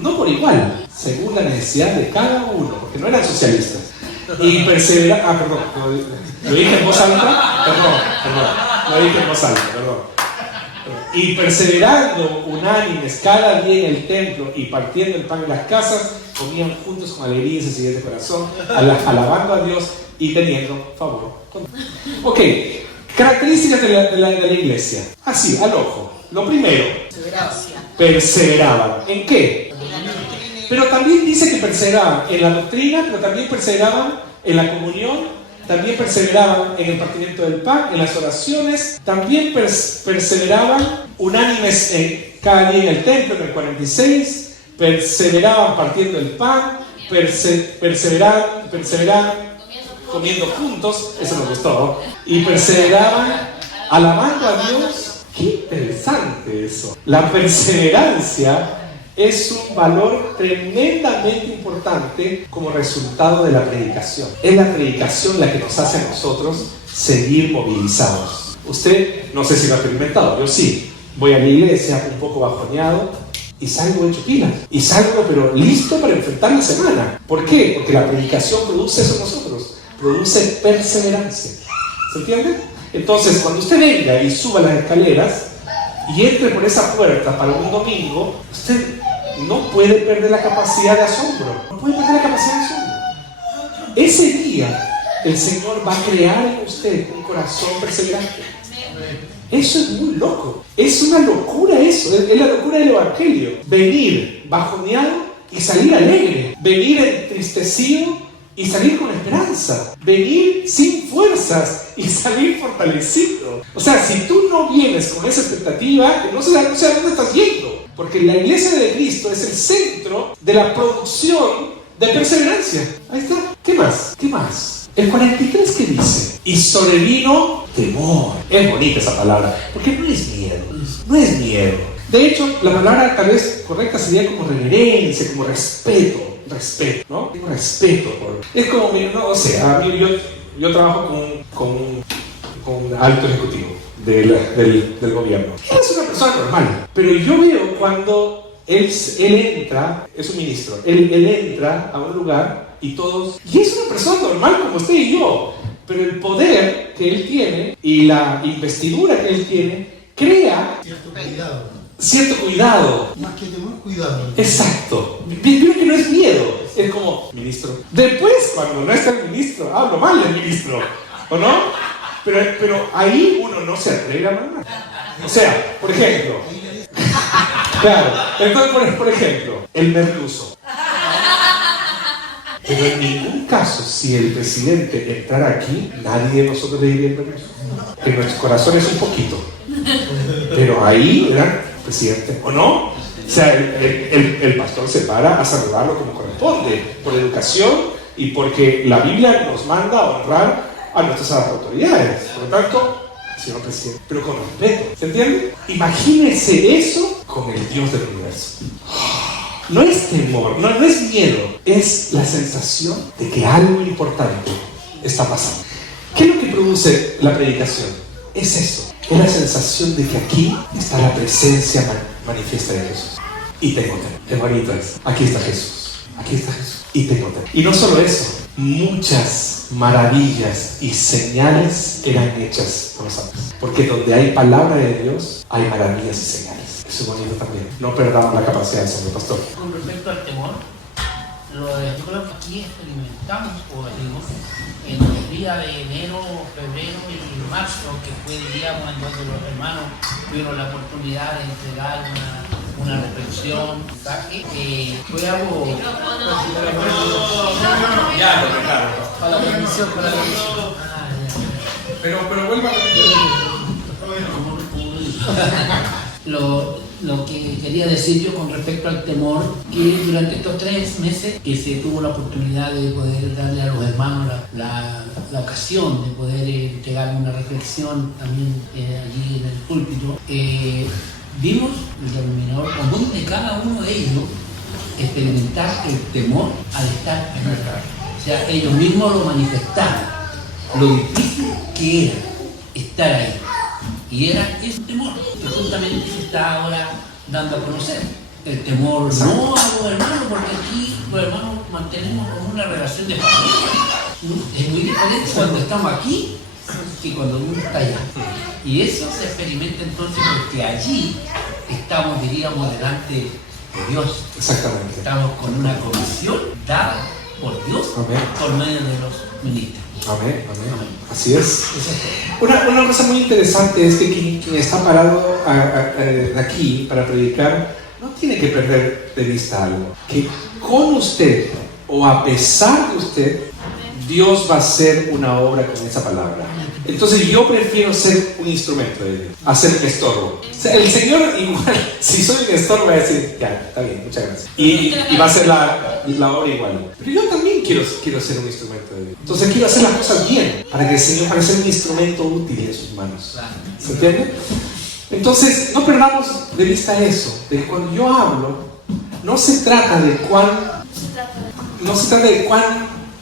no por igual, según la necesidad de cada uno, porque no eran socialistas. Y perseveraban, lo dije en voz alta, lo dije en voz alta, y perseverando unánimes cada día en el templo y partiendo el pan en las casas, comían juntos con alegría y sencillez de corazón, alabando a Dios y teniendo favor con Dios. Ok, características de la iglesia, así, al ojo. Lo primero, perseveraban. ¿En qué? Pero también dice que perseveraban en la doctrina, pero también perseveraban en la comunión, también perseveraban en el partimiento del pan, en las oraciones, también perseveraban unánimes cada día en el templo, en el 46, perseveraban partiendo el pan, perseveraban comiendo juntos, eso me gustó, ¿no? Y perseveraban alabando a Dios. Qué interesante eso. La perseverancia es un valor tremendamente importante como resultado de la predicación. Es la predicación la que nos hace a nosotros seguir movilizados. Usted, no sé si lo ha experimentado, yo sí. Voy a la iglesia un poco bajoneado y salgo hecho pilas. Y salgo pero listo para enfrentar la semana. ¿Por qué? Porque la predicación produce eso en nosotros. Produce perseverancia. ¿Se entiende? Entonces, cuando usted venga y suba las escaleras, y entre por esa puerta para un domingo, usted no puede perder la capacidad de asombro. No puede perder la capacidad de asombro. Ese día, el Señor va a crear en usted un corazón perseverante. Eso es muy loco. Es una locura eso. Es la locura del Evangelio. Venir bajoneado y salir alegre. Venir entristecido y salir con esperanza. Venir sin fuerzas y salir fortalecido. O sea, si tú no vienes con esa expectativa, no sé a dónde estás yendo. Porque la iglesia de Cristo es el centro de la producción de perseverancia. Ahí está. ¿Qué más? ¿Qué más? El 43, ¿qué dice? Y sobrevino temor. Es bonita esa palabra, porque no es miedo. No es miedo. De hecho, la palabra tal vez correcta sería como reverencia, como respeto, ¿no? Tengo respeto por... Es como, no sé, a mí yo trabajo con un alto ejecutivo del gobierno. Es una persona normal, pero yo veo cuando él entra, es un ministro, él entra a un lugar y es una persona normal como usted y yo, pero el poder que él tiene y la investidura que él tiene crea cierto cuidado. Más que temor, cuidado. Exacto. Creo que no es miedo. Es como, ministro. Después, cuando no está el ministro, hablo mal del ministro. ¿O no? Pero ahí uno no se atreve a hablar. O sea, por ejemplo. Claro. Entonces, por ejemplo, el merluzo. Pero en ningún caso, si el presidente entrara aquí, nadie de nosotros le diría el merluzo. En nuestros corazones un poquito. Pero ahí era presidente, ¿o no? O sea, el pastor se para a saludarlo como corresponde, por educación y porque la Biblia nos manda a honrar a nuestras autoridades. Por lo tanto, señor presidente, pero con respeto, ¿se entiende? Imagínense eso con el Dios del universo. No es temor, no es miedo, es la sensación de que algo importante está pasando. ¿Qué es lo que produce la predicación? Es eso, es la sensación de que aquí está la presencia manifiesta de Jesús. Y tengo temor, hermanitas, aquí está Jesús, y tengo temor. Y no solo eso, muchas maravillas y señales eran hechas por los ángeles. Porque donde hay palabra de Dios, hay maravillas y señales. Eso es bonito también. No perdamos la capacidad del Señor, pastor. Con respecto al temor, yo creo que aquí experimentamos, o decimos, en el día de enero, febrero y marzo, que fue el día cuando los hermanos tuvieron la oportunidad de entregar una reflexión, un mensaje, que fue algo... Para la transmisión, Pero vuelva a Lo que quería decir yo con respecto al temor, que durante estos 3 meses que se tuvo la oportunidad de poder darle a los hermanos la ocasión de poder entregar una reflexión también allí en el púlpito, vimos el denominador común de cada uno de ellos experimentar el temor al estar en el carro. O sea, ellos mismos lo manifestaron, lo difícil que era estar ahí. Y era ese temor que justamente se está ahora dando a conocer. El temor no a los hermanos, porque aquí los hermanos mantenemos como una relación de familia. Es muy diferente cuando estamos aquí que cuando uno está allá. Y eso se experimenta entonces porque allí estamos, diríamos, delante de Dios. Exactamente. Estamos con una comisión dada por Dios. Amén. Por medio de los ministros. Amén. Así es. Una cosa muy interesante es que quien está parado aquí para predicar no tiene que perder de vista algo. Que con usted o a pesar de usted, Dios va a hacer una obra con esa palabra. Entonces yo prefiero ser un instrumento de Dios, hacer un estorbo. O sea, el Señor igual, si soy un estorbo, va a decir, ya, está bien, muchas gracias. Y va a hacer la obra igual. Pero yo también quiero ser un instrumento de Dios. Entonces quiero hacer las cosas bien, para que el Señor, para ser un instrumento útil en sus manos. ¿Se entiende? Entonces, no perdamos de vista eso, de que cuando yo hablo, no se trata de cuán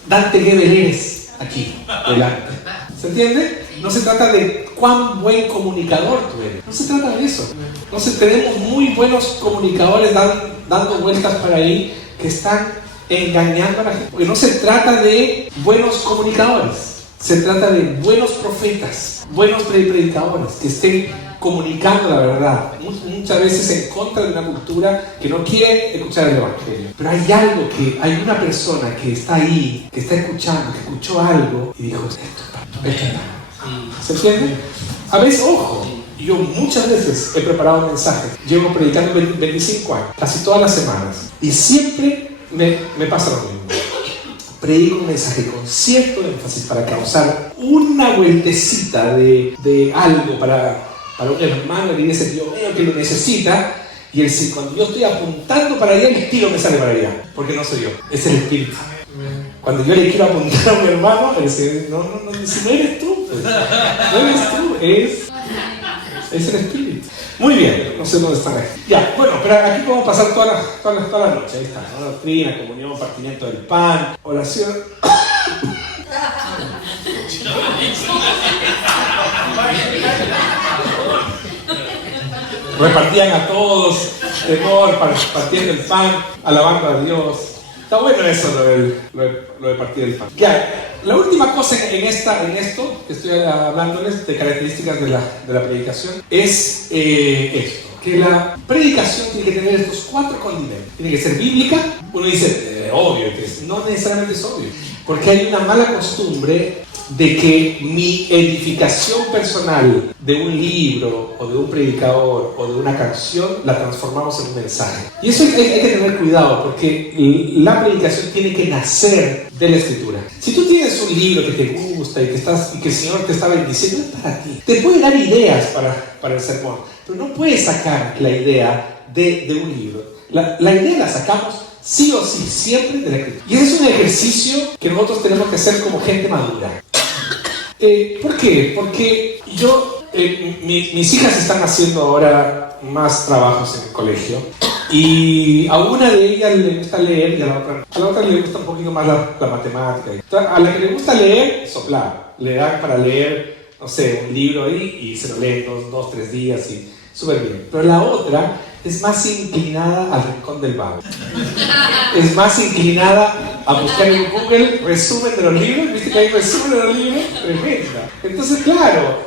Dante Gebel eres aquí, delante. ¿Se entiende? No se trata de cuán buen comunicador tú eres. No se trata de eso. Entonces tenemos muy buenos comunicadores dando vueltas por ahí que están engañando a la gente. Porque no se trata de buenos comunicadores. Se trata de buenos profetas, buenos predicadores que estén comunicando la verdad, muchas veces en contra de una cultura que no quiere escuchar el Evangelio. Pero hay algo hay una persona que está ahí, que está escuchando, que escuchó algo y dijo, esto. ¿Se entiende? A veces, ojo, yo muchas veces he preparado mensajes, llevo predicando 25 años, casi todas las semanas, y siempre me pasa lo mismo. Predico un mensaje con cierto énfasis para causar una vueltecita de algo para un hermano de la iglesia que yo veo que lo necesita, y cuando yo estoy apuntando para allá, el tiro me sale para allá, porque no soy yo, es el Espíritu. Cuando yo le quiero apuntar a un hermano, él dice, no, si no eres tú, pues, no eres tú, es el Espíritu. Muy bien, no sé dónde están ahí. Ya, bueno, pero aquí podemos pasar toda la noche. Ahí está, ¿no? Doctrina, comunión, partimiento del pan, oración. Repartían a todos, temor, partiendo el pan, alabando a Dios. Está bueno eso, lo de partir el pan. Ya, la última cosa en esto que estoy hablándoles de características de la predicación es esto. Que la predicación tiene que tener estos 4 condimentos. Tiene que ser bíblica. Uno dice, obvio, no necesariamente es obvio. Porque hay una mala costumbre de que mi edificación personal de un libro o de un predicador o de una canción la transformamos en un mensaje. Y eso hay que tener cuidado, porque la predicación tiene que nacer de la Escritura. Si tú tienes un libro que te gusta y que el Señor te está bendiciendo, es para ti. Te puede dar ideas para el sermón, pero no puedes sacar la idea de un libro. La idea la sacamos sí o sí, siempre de la Escritura. Y ese es un ejercicio que nosotros tenemos que hacer como gente madura. ¿Por qué? Porque mis hijas están haciendo ahora más trabajos en el colegio, y a una de ellas le gusta leer y a la otra le gusta un poquito más la matemática. A la que le gusta leer, soplar. Le dan para leer, no sé, un libro ahí y se lo lee 2, 3 días y súper bien. Pero la otra es más inclinada al rincón del vago. Es más inclinada a buscar en Google resumen de los libros. ¿Viste que hay resumen de los libros? Tremenda. Entonces, claro,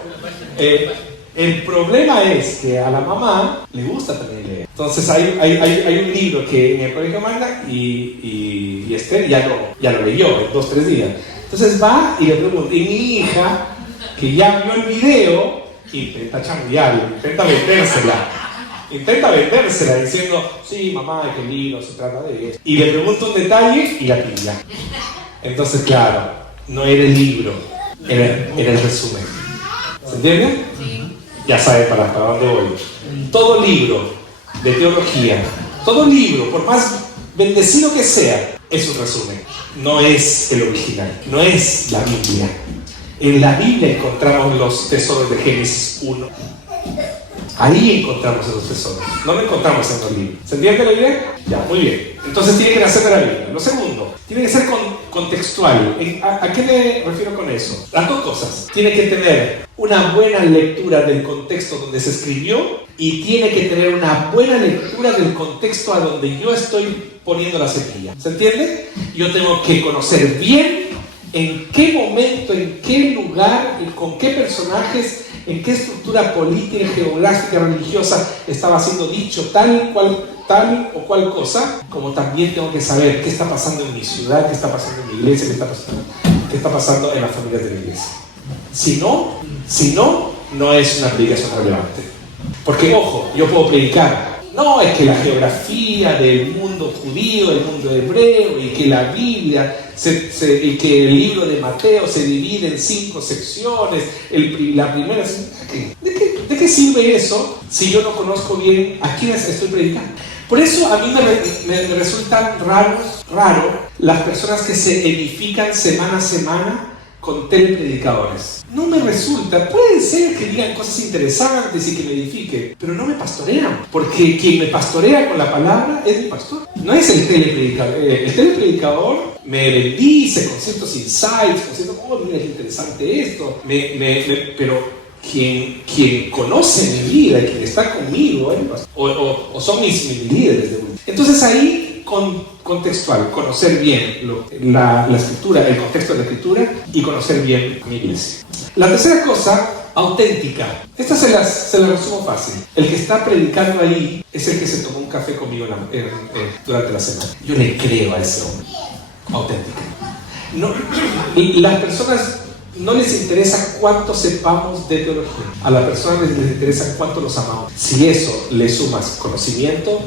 el problema es que a la mamá le gusta también leer. Entonces hay un libro que en el colegio manda y Esther ya lo leyó en 2, 3 días. Entonces va y le pregunta, y mi hija, que ya vio el video, intenta chamullarle, intenta vendérsela diciendo, sí, mamá, qué libro, se trata de eso. Y le pregunta un detalle y la pilla. Entonces, claro, no era el libro, era el resumen. ¿Se entiende? Sí. Ya sabe para dónde voy. Todo libro de teología, todo libro, por más bendecido que sea, es un resumen. No es el original, no es la Biblia. En la Biblia encontramos los tesoros de Génesis 1. Ahí encontramos esos tesoros. No lo encontramos en los libros. ¿Se entiende la idea? Ya, muy bien. Entonces tiene que nacer de la Biblia. Lo segundo, tiene que ser contextual. ¿A qué me refiero con eso? Las 2 cosas. Tiene que tener una buena lectura del contexto donde se escribió, y tiene que tener una buena lectura del contexto a donde yo estoy poniendo la semilla. ¿Se entiende? Yo tengo que conocer bien en qué momento, en qué lugar, y con qué personajes, en qué estructura política, geográfica, religiosa estaba siendo dicho tal o cual cosa, como también tengo que saber qué está pasando en mi ciudad, qué está pasando en mi iglesia, qué está pasando en las familias de la iglesia. Si no, no es una predicación relevante. Porque, ojo, yo puedo predicar, no, es que la geografía del mundo judío, del mundo hebreo, y que la Biblia, y que el libro de Mateo se divide en 5 secciones, la primera... ¿De qué sirve eso si yo no conozco bien a quiénes estoy predicando? Por eso a mí me resultan raro las personas que se edifican semana a semana con telepredicadores. No me resulta. Puede ser que digan cosas interesantes y que me edifiquen, pero no me pastorean, porque quien me pastorea con la palabra es mi pastor, no es el telepredicador. El telepredicador me bendice con ciertos insights, con ciertos, mira qué interesante esto, pero quien conoce mi vida, quien está conmigo, o son mis líderes de vida. Entonces ahí, contextual, conocer bien la escritura, el contexto de la escritura, y conocer bien mi iglesia. La tercera cosa auténtica. Esta se las resumo fácil. El que está predicando ahí es el que se tomó un café conmigo durante la semana. Yo le creo a ese hombre. Auténtica. No, las personas no les interesa cuánto sepamos de teología. A las personas les interesa cuánto los amamos. Si eso le sumas conocimiento,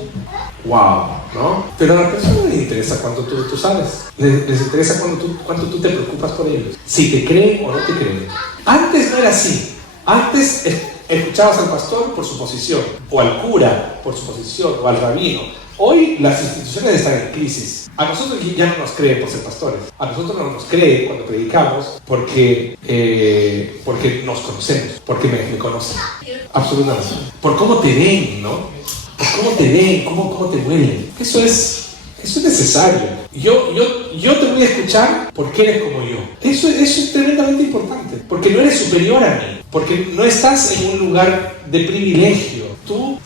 wow, ¿no? Pero a las personas no les interesa cuánto tú sabes. Les interesa cuánto tú te preocupas por ellos. Si te creen o no te creen. Antes no era así. Antes escuchabas al pastor por su posición, o al cura por su posición, o al rabino. Hoy las instituciones están en crisis. A nosotros ya no nos creen por ser pastores. A nosotros no nos creen cuando predicamos porque nos conocemos, porque me conocen. Absolutamente. Por cómo te ven, ¿no? Por cómo te ven, cómo te huelen. Eso es necesario. Yo te voy a escuchar porque eres como yo. Eso es tremendamente importante. Porque no eres superior a mí. Porque no estás en un lugar de privilegio.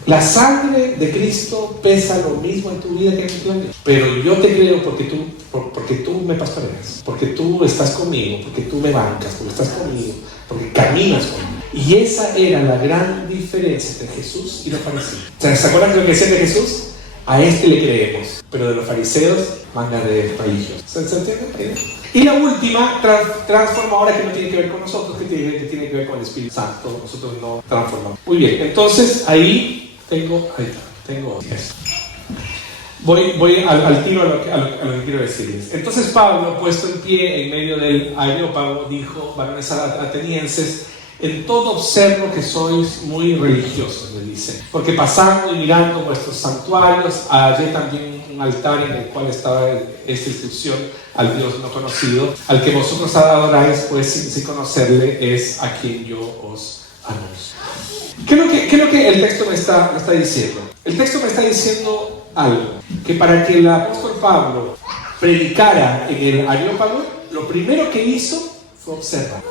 La sangre de Cristo pesa lo mismo en tu vida que en tu vida. Pero yo te creo porque tú me pastoreas. Porque tú estás conmigo. Porque tú me bancas. Porque estás conmigo. Porque caminas conmigo. Y esa era la gran diferencia entre Jesús y los fariseos. ¿Se acuerdan de lo que decían de Jesús? A este le creemos, pero de los fariseos, manga de religiosos. ¿Se entiende? Y la última, transformadora, que no tiene que ver con nosotros, que tiene que ver con el Espíritu Santo. Nosotros no transformamos. Muy bien, entonces ahí tengo eso. Voy al tiro a lo que quiero decirles. Entonces Pablo, puesto en pie en medio del Areópago, dijo: varones atenienses, en todo observo que sois muy religiosos, le dice, porque pasando y mirando vuestros santuarios, hallé también un altar en el cual estaba esta inscripción: al Dios no conocido, al que vosotros adoráis, pues sin conocerle, es a quien yo os anuncio. ¿Qué es lo que el texto me está diciendo? El texto me está diciendo algo, que para que el apóstol Pablo predicara en el Areópago, lo primero que hizo fue observar.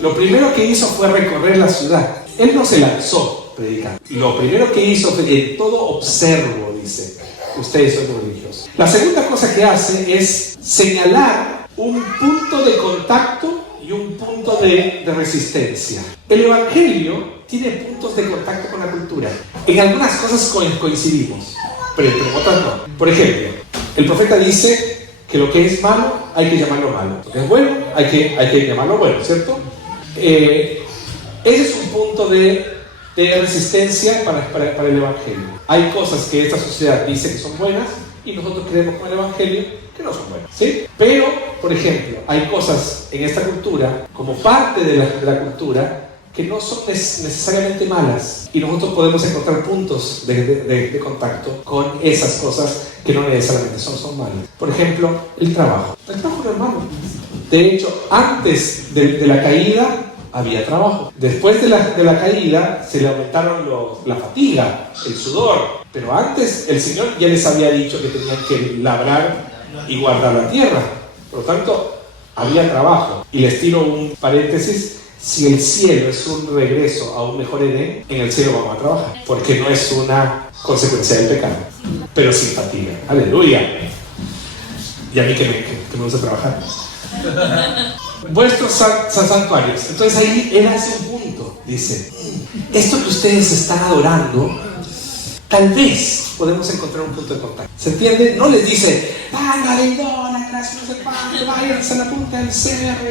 Lo primero que hizo fue recorrer la ciudad. Él no se lanzó predicando. Lo primero que hizo fue: en todo observo, dice, ustedes son religiosos. La segunda cosa que hace es señalar un punto de contacto y un punto de resistencia. El Evangelio tiene puntos de contacto con la cultura. En algunas cosas coincidimos, pero en otras no. Por ejemplo, el profeta dice que lo que es malo hay que llamarlo malo. Lo que es bueno hay que llamarlo bueno, ¿cierto? Ese es un punto de resistencia para el Evangelio. Hay cosas que esta sociedad dice que son buenas y nosotros creemos con el Evangelio que no son buenas, ¿sí? Pero, por ejemplo, hay cosas en esta cultura, como parte de la cultura, que no son necesariamente malas, y nosotros podemos encontrar puntos de contacto con esas cosas que no necesariamente son malas. Por ejemplo, el trabajo. El trabajo no es malo. De hecho, antes de la caída había trabajo. Después de la caída se le aumentaron la fatiga, el sudor. Pero antes el Señor ya les había dicho que tenían que labrar y guardar la tierra. Por lo tanto, había trabajo. Y les tiro un paréntesis: si el cielo es un regreso a un mejor Edén, en el cielo vamos a trabajar, porque no es una consecuencia del pecado, pero sin fatiga. Aleluya. Y a mí que me gusta trabajar. Vuestros santuarios. Entonces ahí él hace un punto. Dice: esto que ustedes están adorando, tal vez podemos encontrar un punto de contacto. ¿Se entiende? No les dice: hágale idólatras, no sé cuánto, váyanse a la punta del cerro.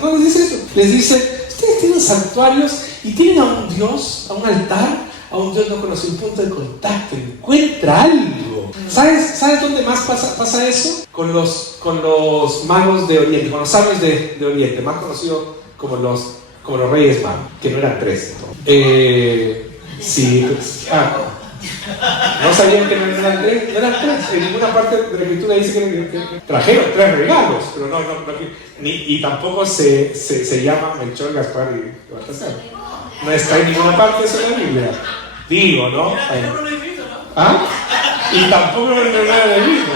No les dice eso. Les dice: ustedes tienen santuarios y tienen a un Dios, a un altar, a un Dios no conocido, un punto de contacto. Encuentra algo. ¿Sabes dónde más pasa eso? Con los magos de Oriente, con los sabios de Oriente, más conocidos como los Reyes Magos, que no eran tres. Sí, no sabían que no eran tres. En ninguna parte de la escritura dice que trajeron 3 regalos, pero no y tampoco se llama Melchor, Gaspar y Baltasar. No está en ninguna parte eso en la Biblia. Digo, ¿no? ¿Ah? Y tampoco me lo era del mismo.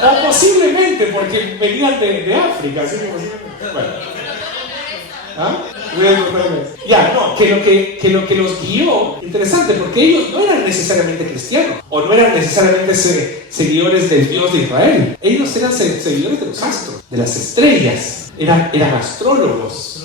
O posiblemente porque venían de África, así que posiblemente. Bueno. ¿Ah? Ya, no, que lo que los guió, interesante, porque ellos no eran necesariamente cristianos, o no eran necesariamente seguidores del Dios de Israel. Ellos eran seguidores de los astros, de las estrellas, eran astrólogos.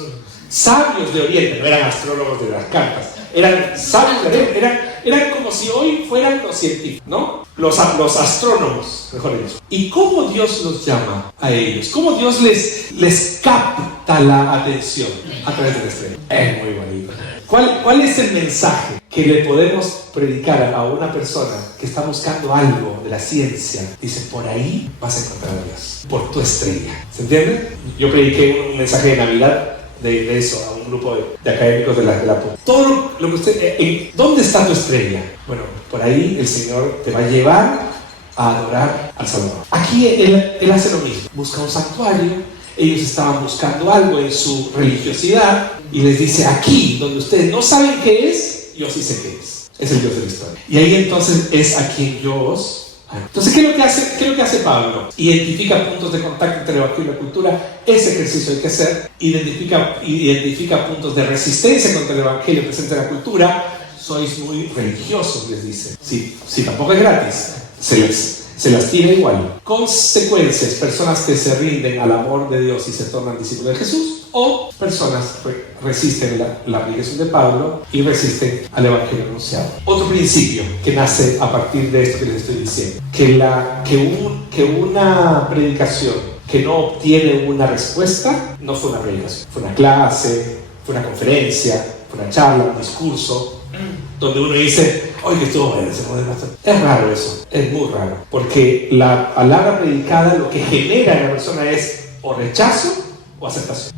sabios de Oriente, no eran astrólogos de las cartas, eran sabios de Oriente, eran como si hoy fueran los científicos, ¿no? Los astrónomos, mejor dicho. ¿Y cómo Dios los llama a ellos? ¿Cómo Dios les capta la atención a través de la estrella? Es muy bonito. ¿Cuál es el mensaje que le podemos predicar a una persona que está buscando algo de la ciencia? Dice, por ahí vas a encontrar a Dios, por tu estrella. ¿Se entiende? Yo prediqué un mensaje de Navidad de eso a un grupo de académicos de la PUC. Todo lo que usted... ¿Dónde está tu estrella? Bueno, por ahí el Señor te va a llevar a adorar al Salvador. Aquí él hace lo mismo. Busca un santuario. Ellos estaban buscando algo en su religiosidad y les dice, aquí, donde ustedes no saben qué es, yo sí sé qué es. Es el Dios de la historia. Y ahí entonces es a quien yo os... Entonces, ¿qué es lo que hace Pablo? Identifica puntos de contacto entre el evangelio y la cultura. Ese ejercicio hay que hacer. Identifica puntos de resistencia contra el evangelio presente en la cultura. Sois muy religiosos, les dice. Sí, tampoco es gratis. Se las tira igual. Consecuencias: personas que se rinden al amor de Dios y se tornan discípulos de Jesús, o personas que resisten la aplicación de Pablo y resisten al evangelio anunciado. Otro principio que nace a partir de esto que les estoy diciendo: que una predicación que no obtiene una respuesta no fue una predicación, fue una clase, fue una conferencia, fue una charla, un discurso, donde uno dice, oye, que estuvo bueno ese modelo. Es raro eso, es muy raro, porque la palabra predicada lo que genera en la persona es o rechazo o aceptación.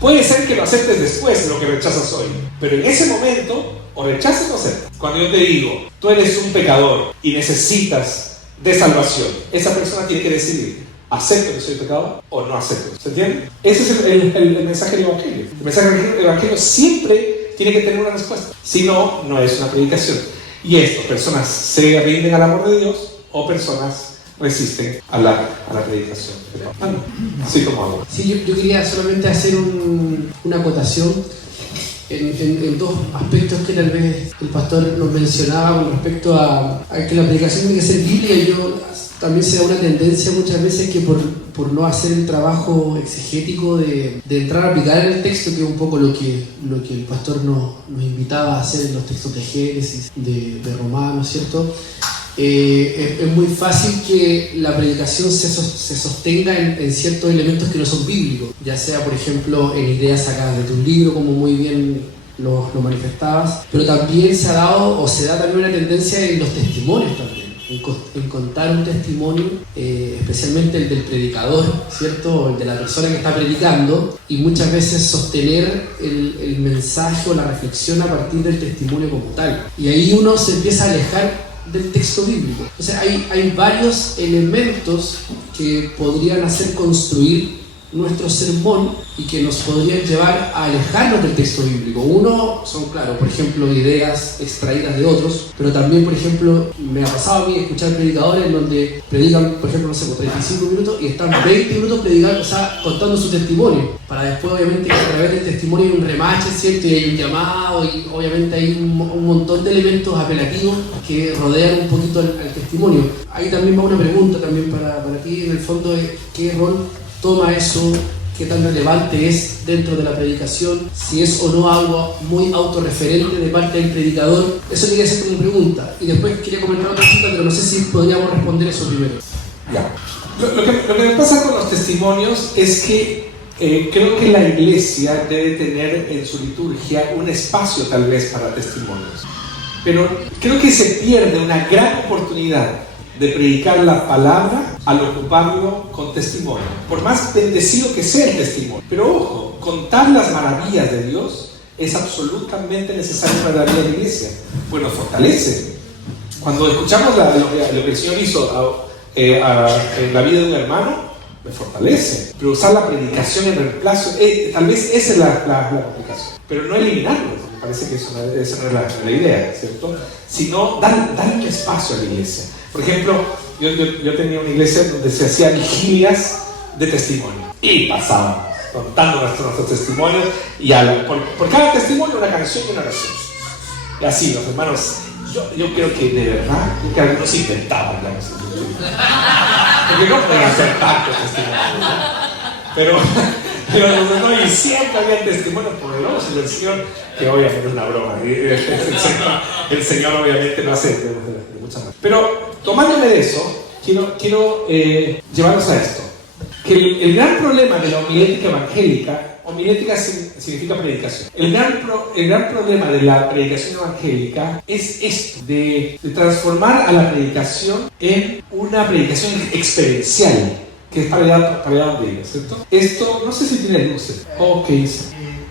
Puede ser que lo aceptes después de lo que rechazas hoy, pero en ese momento o rechazas o aceptas. Cuando yo te digo, tú eres un pecador y necesitas de salvación, esa persona tiene que decidir, ¿acepto que soy pecador o no acepto? ¿Se entiende? Ese es el mensaje del evangelio. El mensaje del evangelio siempre tiene que tener una respuesta. Si no, no es una predicación. Y esto, personas se rinden al amor de Dios o personas resisten a la predicación. Así como hago. Sí, yo quería solamente hacer una acotación en dos aspectos que tal vez el pastor nos mencionaba con respecto a que la predicación tiene que ser bíblica. Y yo también se da una tendencia muchas veces que por no hacer el trabajo exegético de entrar a aplicar el texto, que es un poco lo que el pastor nos invitaba a hacer en los textos de Génesis, de Romanos, ¿cierto? Es muy fácil que la predicación se sostenga en ciertos elementos que no son bíblicos, ya sea, por ejemplo, en ideas sacadas de tu libro, como muy bien lo manifestabas, pero también se da también una tendencia en los testimonios también. En contar un testimonio, especialmente el del predicador, ¿cierto? El de la persona que está predicando, y muchas veces sostener el mensaje o la reflexión a partir del testimonio como tal. Y ahí uno se empieza a alejar del texto bíblico. O sea, hay varios elementos que podrían hacer construir nuestro sermón y que nos podrían llevar a alejarnos del texto bíblico. Uno son, claro, por ejemplo, ideas extraídas de otros, pero también, por ejemplo, me ha pasado a mí escuchar predicadores donde predican, por ejemplo, no sé, por 35 minutos y están 20 minutos predicando, o sea, contando su testimonio, para después, obviamente, que a través del testimonio hay un remache, ¿cierto? Y hay un llamado, y obviamente hay un montón de elementos apelativos que rodean un poquito al testimonio. Ahí también va una pregunta también para ti, en el fondo, de qué rol toma eso, qué tan relevante es dentro de la predicación, si es o no algo muy autorreferente de parte del predicador. Eso tiene que ser como pregunta. Y después quería comentar otra cosita, pero no sé si podríamos responder eso primero. Ya. Lo que me pasa con los testimonios es que creo que la iglesia debe tener en su liturgia un espacio tal vez para testimonios. Pero creo que se pierde una gran oportunidad de predicar la palabra al ocuparlo con testimonio, por más bendecido que sea el testimonio. Pero ojo, contar las maravillas de Dios es absolutamente necesario para la vida de la iglesia, pues nos fortalece. Cuando escuchamos lo que el Señor hizo en la vida de un hermano, me fortalece. Pero usar la predicación en reemplazo, tal vez esa es la complicación, pero no eliminarlo. Me parece que esa no es la idea, ¿cierto? Sino dar un espacio a la iglesia. Por ejemplo, yo tenía una iglesia donde se hacían vigilias de testimonio y pasábamos contando nuestros testimonios, y por cada testimonio una canción y una oración. Y así los hermanos, yo creo que de verdad, que algunos inventaban la música, porque no pueden hacer tantos testimonios, pero los demás y siempre había testimonios poderosos del Señor, que obviamente es una broma. El Señor obviamente lo hace de muchas maneras. Pero tomándome de eso, quiero llevarnos a esto. Que el gran problema de la homilética evangélica, homilética significa predicación. El gran problema de la predicación evangélica es esto, de transformar a la predicación en una predicación experiencial, que es para allá donde iba, ¿cierto? Esto, no sé si tiene luces. Ok,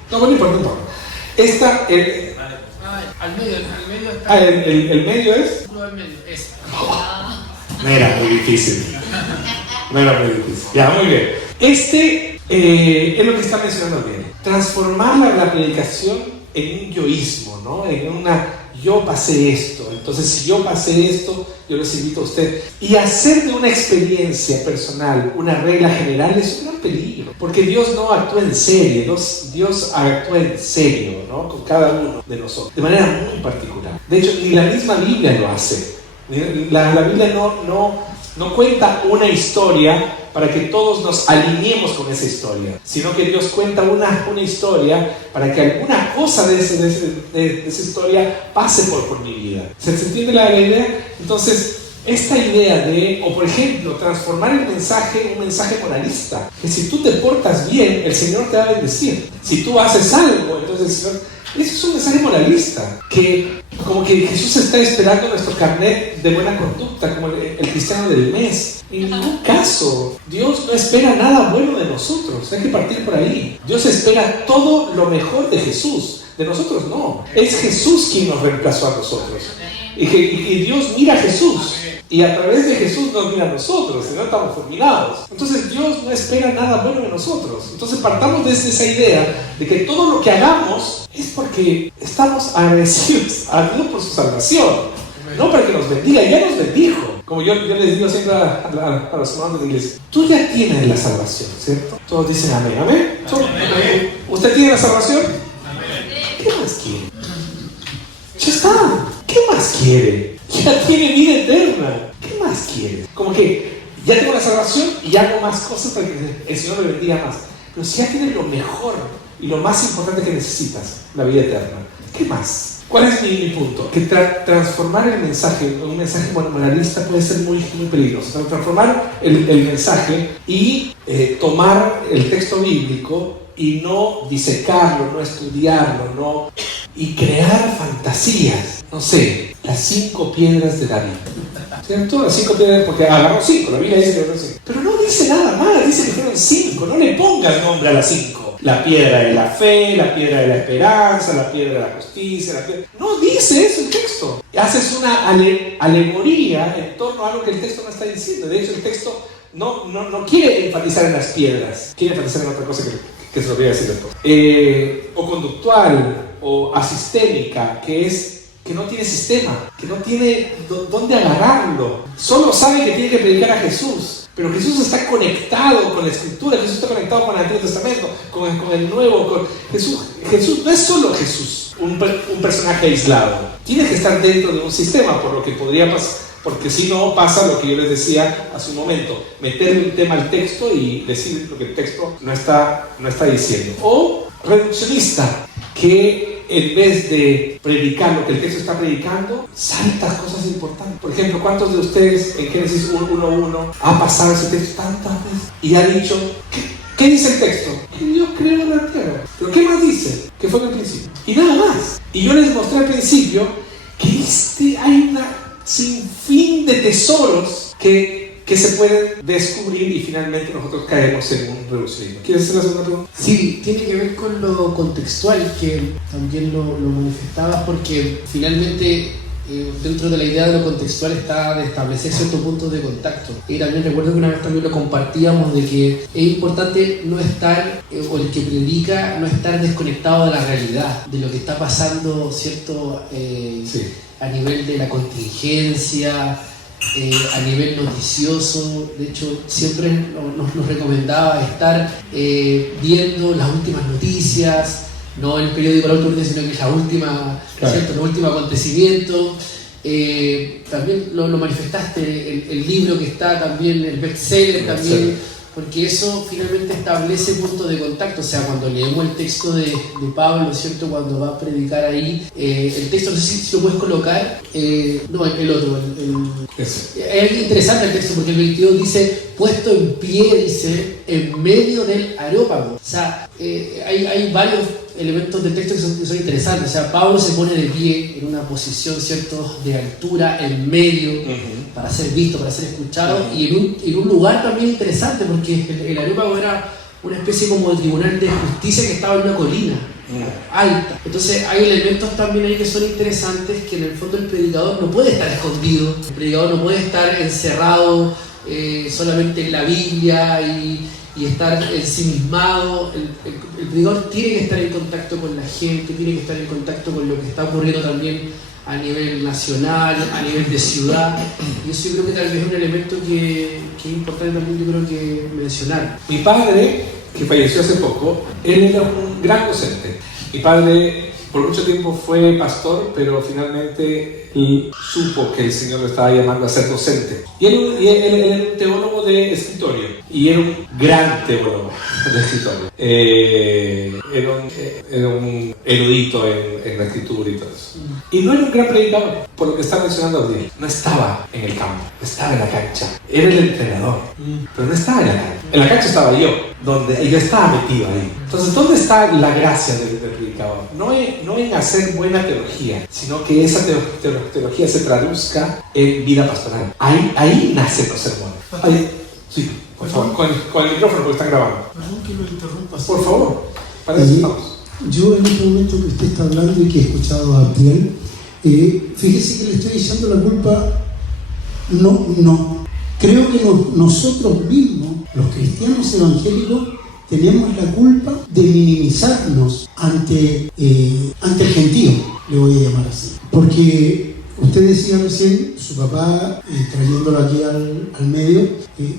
no, bueno, no. Esta, al medio está. El medio es. No, al medio, es. No era muy difícil. Ya, muy bien. Es lo que está mencionando bien. Transformar la predicación en un yoísmo, ¿no? En una, yo pasé esto, entonces si yo pasé esto, yo les invito a usted. Y hacer de una experiencia personal una regla general es un gran peligro. Porque Dios no actúa en serie, Dios actúa en serio, ¿no? Con cada uno de nosotros, de manera muy particular. De hecho, ni la misma Biblia lo hace. La Biblia no cuenta una historia para que todos nos alineemos con esa historia, sino que Dios cuenta una historia para que alguna cosa de esa historia pase por mi vida. ¿Se entiende la idea? Entonces, esta idea de, o por ejemplo, transformar el mensaje en un mensaje moralista, que si tú te portas bien, el Señor te va a bendecir. Si tú haces algo, entonces el Señor... Eso es un mensaje moralista, que como que Jesús está esperando nuestro carnet de buena conducta, como el cristiano del mes. En ningún caso, Dios no espera nada bueno de nosotros, hay que partir por ahí. Dios espera todo lo mejor de Jesús, de nosotros no. Es Jesús quien nos reemplazó a nosotros. Y Dios mira a Jesús. Y a través de Jesús nos mira a nosotros, si no estamos fulminados. Entonces Dios no espera nada bueno de nosotros. Entonces partamos desde esa idea de que todo lo que hagamos es porque estamos agradecidos a Dios por su salvación, no para que nos bendiga. Ya nos bendijo. Como yo les digo siempre a los hermanos de la iglesia, tú ya tienes la salvación, ¿cierto? Todos dicen amén, amén. ¿Usted tiene la salvación? ¿Qué más quiere? Ya está. ¿Qué más quiere? Ya tiene vida eterna. ¿Qué más quiere? Como que ya tengo la salvación y hago más cosas para que el Señor me bendiga más. Pero si ya tienes lo mejor y lo más importante que necesitas, la vida eterna, ¿qué más? ¿Cuál es mi punto? Que transformar el mensaje en un mensaje moralista puede ser muy peligroso. Transformar el mensaje y tomar el texto bíblico y no disecarlo, no estudiarlo, y crear fantasías. No sé, las 5 piedras de David, ¿cierto? Las 5 piedras, porque agarró 5, la Biblia dice que agarró 5. Pero no dice nada más, dice que fueron 5. No le pongas nombre a las 5. La piedra de la fe, la piedra de la esperanza, la piedra de la justicia, No dice eso el texto. Haces una alegoría en torno a algo que el texto no está diciendo. De hecho, el texto no quiere enfatizar en las piedras, quiere enfatizar en otra cosa que se lo voy a decir después. O conductual, o asistémica, que no tiene sistema, que no tiene dónde agarrarlo. Solo sabe que tiene que predicar a Jesús. Pero Jesús está conectado con la Escritura, Jesús está conectado con el Antiguo Testamento, con el Nuevo. Jesús no es solo Jesús, un personaje aislado. Tiene que estar dentro de un sistema, por lo que podría pasar. Porque si no pasa lo que yo les decía hace un momento, meterle un tema al texto y decir lo que el texto no está diciendo. O reduccionista, que en vez de predicar lo que el texto está predicando, salta cosas importantes. Por ejemplo, ¿cuántos de ustedes en Génesis 1:1 ha pasado ese texto tantas veces y ha dicho, ¿qué dice el texto? Que Dios creó la tierra. ¿Pero qué más dice? Que fue en el principio. Y nada más. Y yo les mostré al principio que hay una sinfín de tesoros que se pueden descubrir y finalmente nosotros caemos en un reduccionismo. ¿Quieres hacer la segunda pregunta? Sí, tiene que ver con lo contextual, que también lo manifestabas, porque finalmente dentro de la idea de lo contextual está de establecer ciertos puntos de contacto. Y también recuerdo que una vez también lo compartíamos, de que es importante no estar, o el que predica, no estar desconectado de la realidad, de lo que está pasando, ¿cierto? Sí. A nivel de la contingencia, a nivel noticioso. De hecho, siempre nos recomendaba estar viendo las últimas noticias, no el periódico La Última, sino que la última, claro, ¿cierto? Los últimos acontecimientos. También lo manifestaste, el libro que está también, el bestseller también, porque eso finalmente establece puntos de contacto. O sea, cuando leemos el texto de Pablo, ¿cierto? Cuando va a predicar ahí, el texto, no sé si lo puedes colocar, no, el otro, es interesante el texto porque el 22 dice, puesto en pie, dice, en medio del Areópago. O sea, hay varios elementos del texto que son interesantes. O sea, Pablo se pone de pie en una posición, ¿cierto?, de altura, en medio, para ser visto, para ser escuchado, y en un lugar también interesante, porque el Areópago era una especie como de tribunal de justicia que estaba en una colina alta. Entonces hay elementos también ahí que son interesantes, que en el fondo el predicador no puede estar escondido, el predicador no puede estar encerrado solamente en la Biblia y estar ensimismado. El predicador tiene que estar en contacto con la gente, tiene que estar en contacto con lo que está ocurriendo también a nivel nacional, a nivel de ciudad, y eso yo creo que tal vez es un elemento que es importante también, yo creo que mencionar. Mi padre, que falleció hace poco, él era un gran docente. Mi padre por mucho tiempo fue pastor, pero finalmente supo que el Señor lo estaba llamando a ser docente. Y él era un teólogo de escritorio, y era un gran teólogo de escritorio. Era un erudito en la escritura y todo eso. Y no era un gran predicador, por lo que está mencionando Abdiel. No estaba en el campo, estaba en la cancha. Era el entrenador, pero no estaba en la cancha. En la cancha estaba yo, donde yo estaba metido ahí. Entonces, ¿dónde está la gracia del predicador? No en hacer buena teología, sino que esa teología se traduzca en vida pastoral. Ahí nace los sermones. Sí, por favor, con el micrófono, porque están grabando. Perdón que lo interrumpa. Por favor, para eso estamos. Yo en este momento que usted está hablando y que he escuchado a Abdiel, fíjese que le estoy echando la culpa, no, creo que nosotros mismos, los cristianos evangélicos, tenemos la culpa de minimizarnos ante el gentío, le voy a llamar así. Porque usted decía recién, su papá, trayéndolo aquí al medio,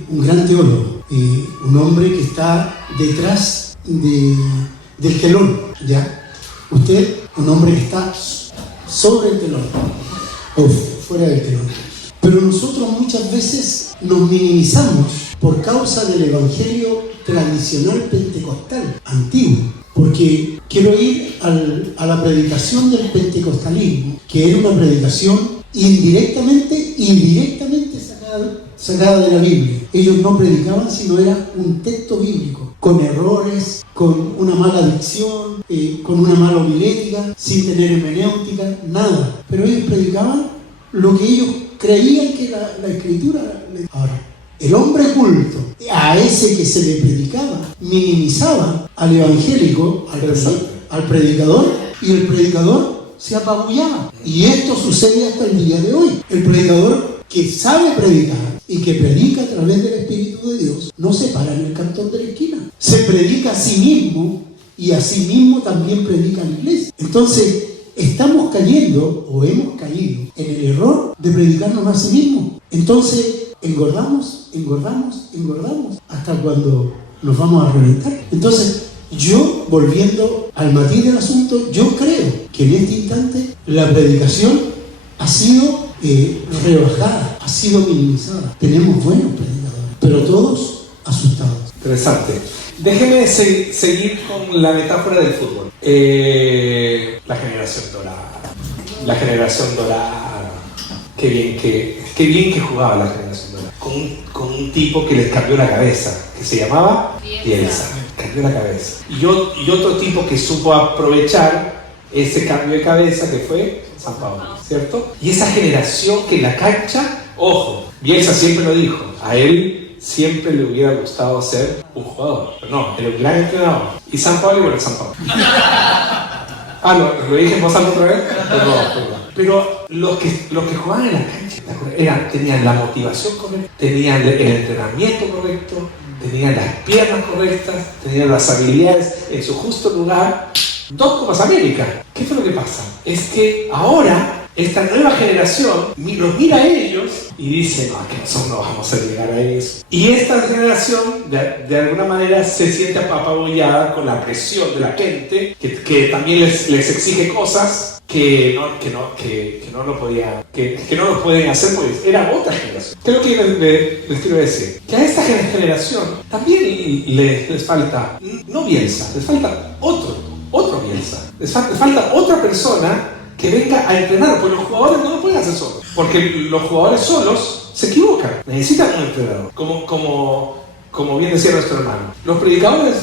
un gran teólogo, un hombre que está detrás del telón, ¿ya? Usted, un hombre que está sobre el telón, o fuera del telón. Pero nosotros muchas veces nos minimizamos por causa del evangelio tradicional pentecostal, antiguo. Porque quiero ir a la predicación del pentecostalismo, que era una predicación indirectamente sacada de la Biblia. Ellos no predicaban, sino era un texto bíblico, con errores, con una mala dicción, con una mala homilética, sin tener hermenéutica, nada. Pero ellos predicaban lo que ellos creían que la Escritura. Ahora, el hombre culto, a ese que se le predicaba, minimizaba al evangélico, al predicador, y el predicador se apabullaba. Y esto sucede hasta el día de hoy. El predicador que sabe predicar y que predica a través del Espíritu de Dios, no se para en el cantón de la esquina. Se predica a sí mismo, y a sí mismo también predica a la iglesia. Entonces, estamos cayendo, o hemos caído, en el error de predicarnos a sí mismos. Entonces, engordamos, hasta cuando nos vamos a reventar. Entonces, yo, volviendo al matiz del asunto, yo creo que en este instante la predicación ha sido rebajada, ha sido minimizada. Tenemos buenos predicadores, pero todos asustados. Interesante. Déjeme seguir con la metáfora del fútbol. La generación dorada. Qué bien que jugaba la generación dorada. Con un tipo que les cambió la cabeza, que se llamaba Bielsa. Cambió la cabeza. Y otro tipo que supo aprovechar ese cambio de cabeza, que fue San Pablo, ¿cierto? Y esa generación que en la cancha, ojo, Bielsa siempre lo dijo, a él siempre le hubiera gustado ser un jugador, pero no, era un gran entrenador. Y San Pablo, bueno, San Pablo. ¿Lo dije en voz alta otra vez? Pero los que jugaban en la cancha tenían la motivación correcta, tenían el entrenamiento correcto, tenían las piernas correctas, tenían las habilidades en su justo lugar. 2 Copas América. ¿Qué fue lo que pasa? Es que ahora esta nueva generación los mira a ellos y dice, no, que nosotros no vamos a llegar a eso. Y esta generación de alguna manera se siente apabullada con la presión de la gente que también les exige cosas que no lo pueden hacer, pues era otra generación. ¿Qué es lo que les quiero decir? Que a esta generación también les falta, no Bielsa, les falta otro Bielsa, les falta otra persona que venga a entrenar, porque los jugadores no lo pueden hacer solos, porque los jugadores solos se equivocan, necesitan un entrenador, como bien decía nuestro hermano. Los predicadores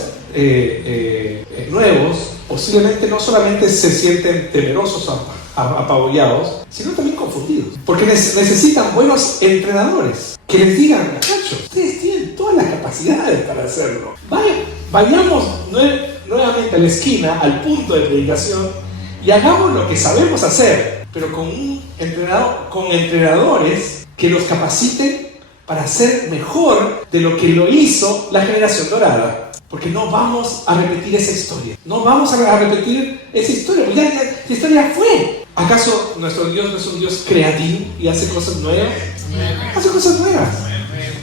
nuevos posiblemente no solamente se sienten temerosos, apabullados, sino también confundidos, porque necesitan buenos entrenadores que les digan, muchachos, ustedes tienen todas las capacidades para hacerlo. Vayamos nuevamente a la esquina, al punto de predicación, y hagamos lo que sabemos hacer, pero con entrenadores que los capaciten para hacer mejor de lo que lo hizo la generación dorada. Porque no vamos a repetir esa historia. No vamos a repetir esa historia. Porque ya la historia fue. ¿Acaso nuestro Dios no es un Dios creativo y hace cosas nuevas? Hace cosas nuevas.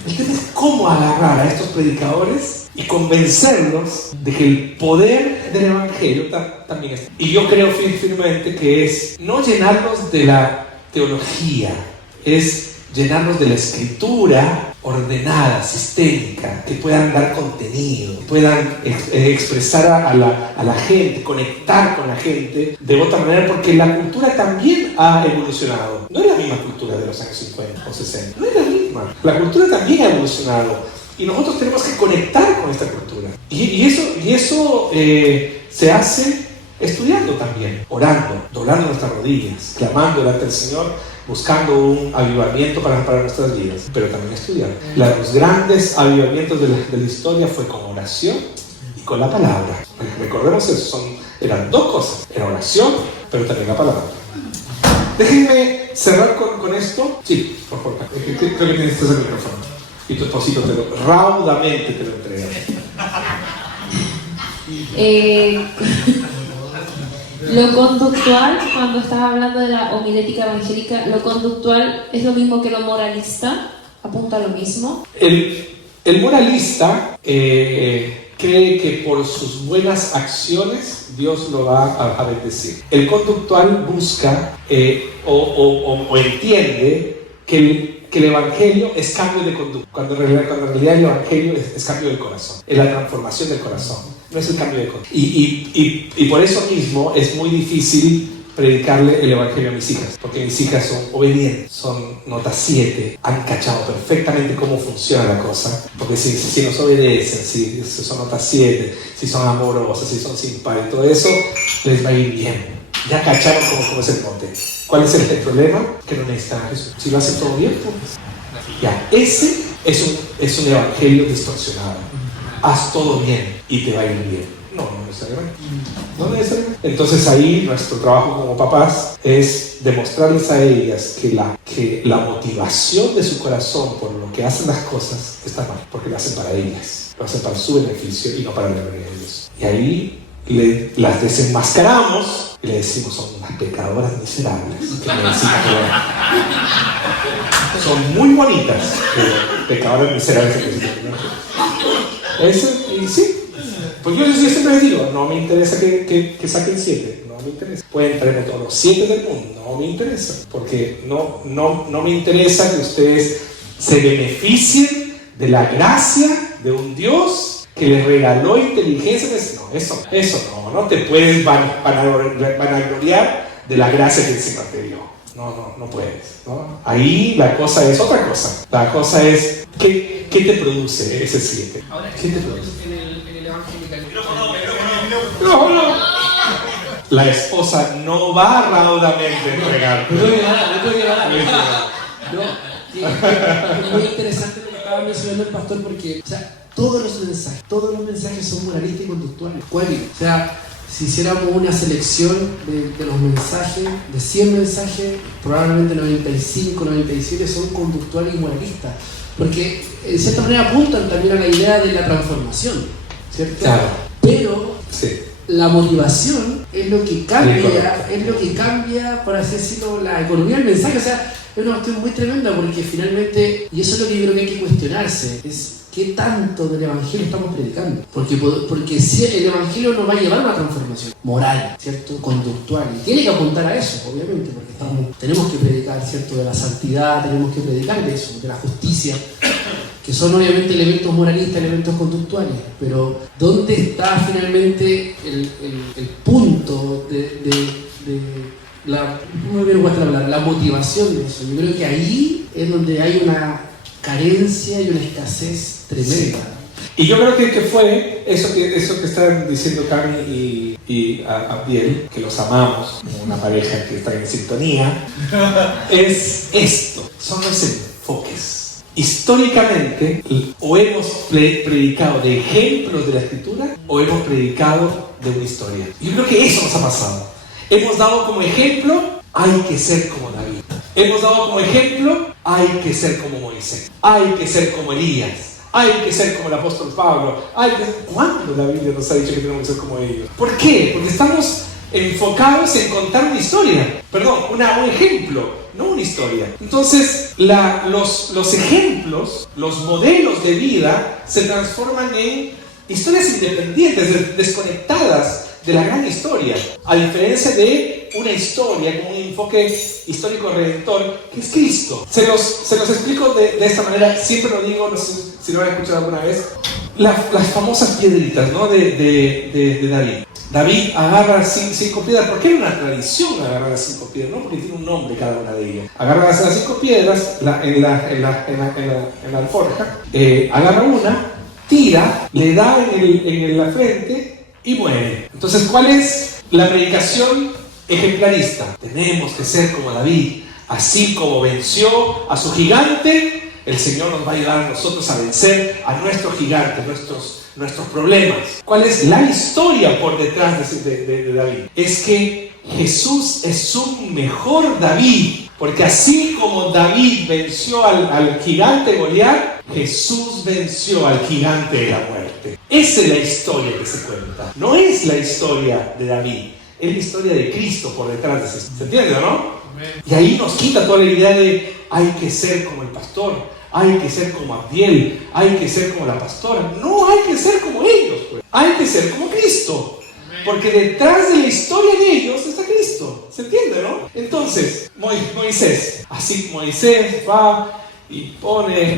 El tema es cómo agarrar a estos predicadores y convencerlos de que el poder del Evangelio también está. Y yo creo firmemente que es no llenarlos de la teología, es llenarlos de la escritura ordenada, sistémica, que puedan dar contenido, puedan expresar a la gente, conectar con la gente de otra manera, porque la cultura también ha evolucionado. No es la misma cultura de los años 50 o 60, no es la misma. La cultura también ha evolucionado y nosotros tenemos que conectar con esta cultura. Y eso se hace estudiando también, orando, doblando nuestras rodillas, clamando delante del Señor, buscando un avivamiento para nuestras vidas, pero también estudiando. Los grandes avivamientos de la historia fue con oración y con la palabra. Recordemos eso, eran dos cosas, era oración, pero también la palabra. Déjenme cerrar con esto. Sí, por favor, creo que tienes el micrófono. Y tu esposito raudamente te lo entrega. Lo conductual, cuando estás hablando de la homilética evangélica, lo conductual es lo mismo que lo moralista, apunta a lo mismo. El moralista cree que por sus buenas acciones Dios lo va a bendecir. El conductual busca o entiende que el Evangelio es cambio de conducta, cuando en realidad el Evangelio es cambio del corazón, es la transformación del corazón. No es el cambio de conducta. Y por eso mismo es muy difícil predicarle el Evangelio a mis hijas, porque mis hijas son obedientes, son nota 7, han cachado perfectamente cómo funciona la cosa, porque si nos obedecen, si son nota 7, si son amorosas, si son simpáticas, todo eso les va a ir bien. Ya cacharon cómo es el monte. ¿Cuál es el problema? Que no necesitan a Jesús. Si lo hacen todo bien, pues ya, ese es un evangelio distorsionado. Haz todo bien y te va a ir bien. No necesariamente. Entonces ahí nuestro trabajo como papás es demostrarles a ellas que la motivación de su corazón por lo que hacen las cosas está mal, porque lo hacen para ellas, lo hacen para su beneficio y no para el beneficio de ellos. Y ahí las desenmascaramos y le decimos, son unas pecadoras miserables que necesitan son muy bonitas, pero pecadoras miserables que necesitan. Y sí, pues yo siempre les digo, no me interesa que saquen 7, no me interesa. Pueden traerme todos los 7 del mundo, no me interesa, porque no me interesa que ustedes se beneficien de la gracia de un Dios que les regaló inteligencia. No, eso no te puedes vanagloriar de la gracia que el Señor te dio. No puedes, ¿no? Ahí la cosa es otra cosa. La cosa es, ¿qué te produce ese 7? ¿Qué te produce? En el Evangelio. No. La esposa no va raudamente a entregar. No, es muy interesante lo que estaba mencionando el pastor, porque, o sea, todos los mensajes son moralistas y conductuales. O sea, si hiciéramos una selección de los mensajes, de 100 mensajes, probablemente 95, 97 son conductuales y moralistas, porque en cierta manera apuntan también a la idea de la transformación, ¿cierto? Claro. Pero sí, la motivación es lo que cambia, por así decirlo, la economía del mensaje. O sea, es una cuestión muy tremenda porque finalmente, y eso es lo que yo creo que hay que cuestionarse, es qué tanto del Evangelio estamos predicando. Porque si el Evangelio nos va a llevar a una transformación moral, ¿cierto? Conductual. Y tiene que apuntar a eso, obviamente, porque tenemos que predicar, ¿cierto? De la santidad, tenemos que predicar de eso, de la justicia, que son obviamente elementos moralistas, elementos conductuales. Pero ¿dónde está finalmente el punto la motivación de eso? Yo creo que ahí es donde hay una carencia y una escasez tremenda. Y yo creo que fue eso que están diciendo Cami y Abdiel, que los amamos como una pareja que está en sintonía, es esto, son los enfoques. Históricamente, o hemos predicado de ejemplos de la Escritura o hemos predicado de una historia. Yo creo que eso nos ha pasado. Hemos dado como ejemplo, hay que ser como David. Hemos dado como ejemplo, hay que ser como Moisés. Hay que ser como Elías. Hay que ser como el apóstol Pablo. ¿Cuándo la Biblia nos ha dicho que tenemos que ser como ellos? ¿Por qué? Porque estamos enfocados en contar una historia. Perdón, un ejemplo, no una historia. Entonces, los ejemplos, los modelos de vida se transforman en historias independientes, desconectadas de la gran historia, a diferencia de una historia con un enfoque histórico redentor que es Cristo. Se los explico de esta manera, siempre lo digo, no sé si lo han escuchado alguna vez, las famosas piedritas, ¿no? de David. David agarra 5 piedras, porque era una tradición agarrar las 5 piedras, no porque tiene un nombre cada una de ellas. Agarra las 5 piedras en la alforja, agarra una, tira, le da en la frente y muere. Entonces, ¿cuál es la predicación ejemplarista? Tenemos que ser como David. Así como venció a su gigante, el Señor nos va a ayudar a nosotros a vencer a nuestro gigante, nuestros problemas. ¿Cuál es la historia por detrás de David? Es que Jesús es un mejor David, porque así como David venció al gigante Goliat, Jesús venció al gigante de la muerte. Esa es la historia que se cuenta. No es la historia de David, es la historia de Cristo por detrás de eso. ¿Se entiende o no? Y ahí nos quita toda la idea de hay que ser como el pastor, hay que ser como Abdiel, hay que ser como la pastora. No hay que ser como ellos, pues. Hay que ser como Cristo. Porque detrás de la historia de ellos está Cristo. ¿Se entiende, no? Entonces, Moisés. Así Moisés va y pone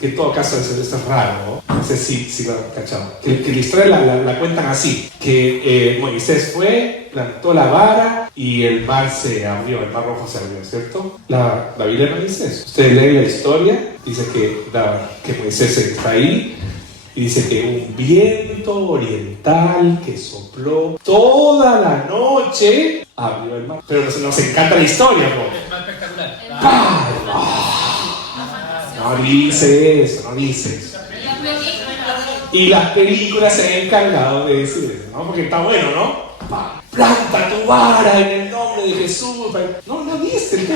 que en todo caso eso es raro, ¿no? No sé si lo han cachado. Que la historia la cuentan así. Que Moisés fue, plantó la vara y el mar se abrió, el mar rojo se abrió, ¿cierto? La Biblia no dice eso. Ustedes leen la historia, dice que Moisés está ahí. Y dice que un viento oriental que sopló toda la noche abrió el mar. Pero nos encanta la historia, ¿no? Es más espectacular. No dice eso, no dice eso. Y las películas se han encargado de decir eso, ¿no? Porque está bueno, ¿no? Planta tu vara en el nombre de Jesús. No dice.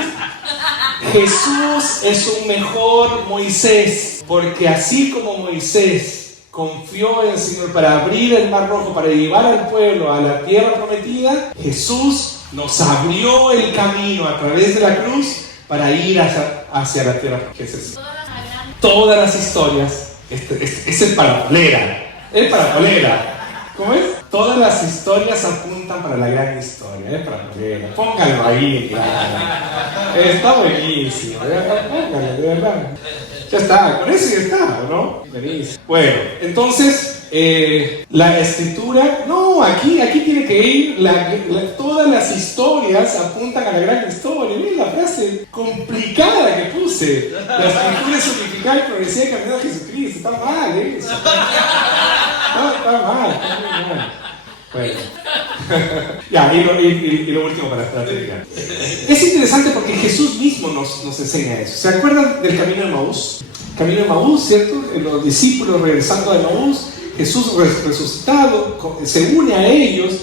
Jesús es un mejor Moisés, porque así como Moisés confió en el Señor para abrir el mar rojo, para llevar al pueblo a la tierra prometida, Jesús nos abrió el camino a través de la cruz para ir hacia la tierra prometida. Todas las historias, es el parapolera. ¿Cómo es? Todas las historias apuntan para la gran historia, parapolera. Pónganlo ahí, está buenísimo, pónganlo, de verdad. Ya está, con eso ya está, ¿no? Bueno, entonces, la escritura, no, aquí tiene que ir, todas las historias apuntan a la gran historia. Miren la frase complicada que puse. La escritura es unificada y progresiva y caminando a Jesucristo. Está mal eso. No, está mal. Bueno. Ya, y lo último para terminar. Es interesante porque Jesús mismo nos enseña eso. ¿Se acuerdan del camino de Emaús? Camino de Emaús, ¿cierto? Los discípulos regresando de Emaús, Jesús resucitado se une a ellos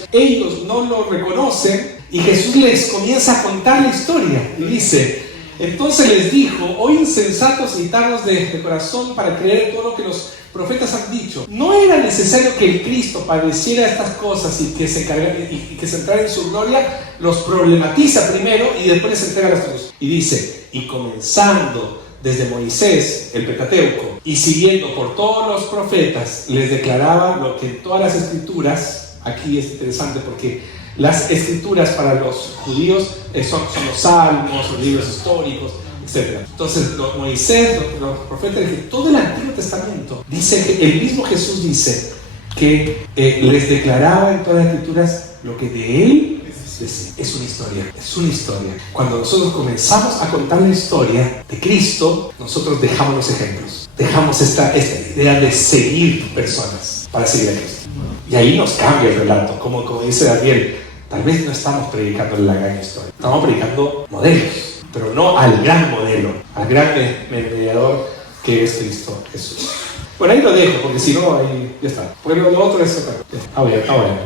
no lo reconocen y Jesús les comienza a contar la historia y dice: Entonces les dijo: oh insensatos y tardos de corazón para creer todo lo que los profetas han dicho. ¿No era necesario que el Cristo padeciera estas cosas y que se entrara en su gloria? Los problematiza primero y después les entrega las cosas. Y dice: y comenzando desde Moisés, el Pentateuco, y siguiendo por todos los profetas, les declaraba lo que en todas las escrituras. Aquí es interesante porque las escrituras para los judíos son los salmos, los libros históricos, etc. Entonces Moisés, los profetas, todo el Antiguo Testamento, dice que el mismo Jesús dice que les declaraba en todas las escrituras lo que de él decía. Es una historia. Cuando nosotros comenzamos a contar la historia de Cristo, nosotros dejamos los ejemplos, dejamos esta idea de seguir personas para seguir a Cristo. Y ahí nos cambia el relato, como dice Daniel. Tal vez no estamos predicando la gran historia, estamos predicando modelos, pero no al gran modelo, al gran mediador que es Cristo Jesús. Bueno, ahí lo dejo, porque si no, ahí ya está. Porque lo otro es otra cosa. Ahora.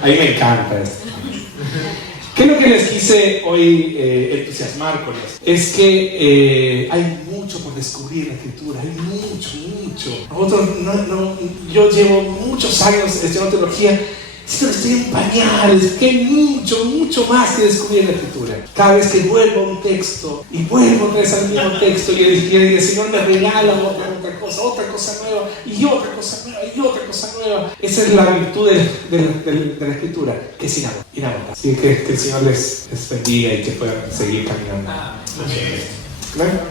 Ahí me encanta esto. ¿Qué es lo que les quise hoy entusiasmar con esto? Es que hay mucho por descubrir en la Escritura, hay mucho. Nosotros, yo llevo muchos años estudiando teología. Siento que estoy en pañales, que hay mucho más que descubrir en la Escritura. Cada vez que vuelvo a un texto y vuelvo otra vez al mismo texto y el Señor me regala otra cosa nueva y otra cosa nueva. Esa es la virtud de la Escritura, que es inagotable. Así que el Señor les bendiga y que puedan seguir caminando. Amén.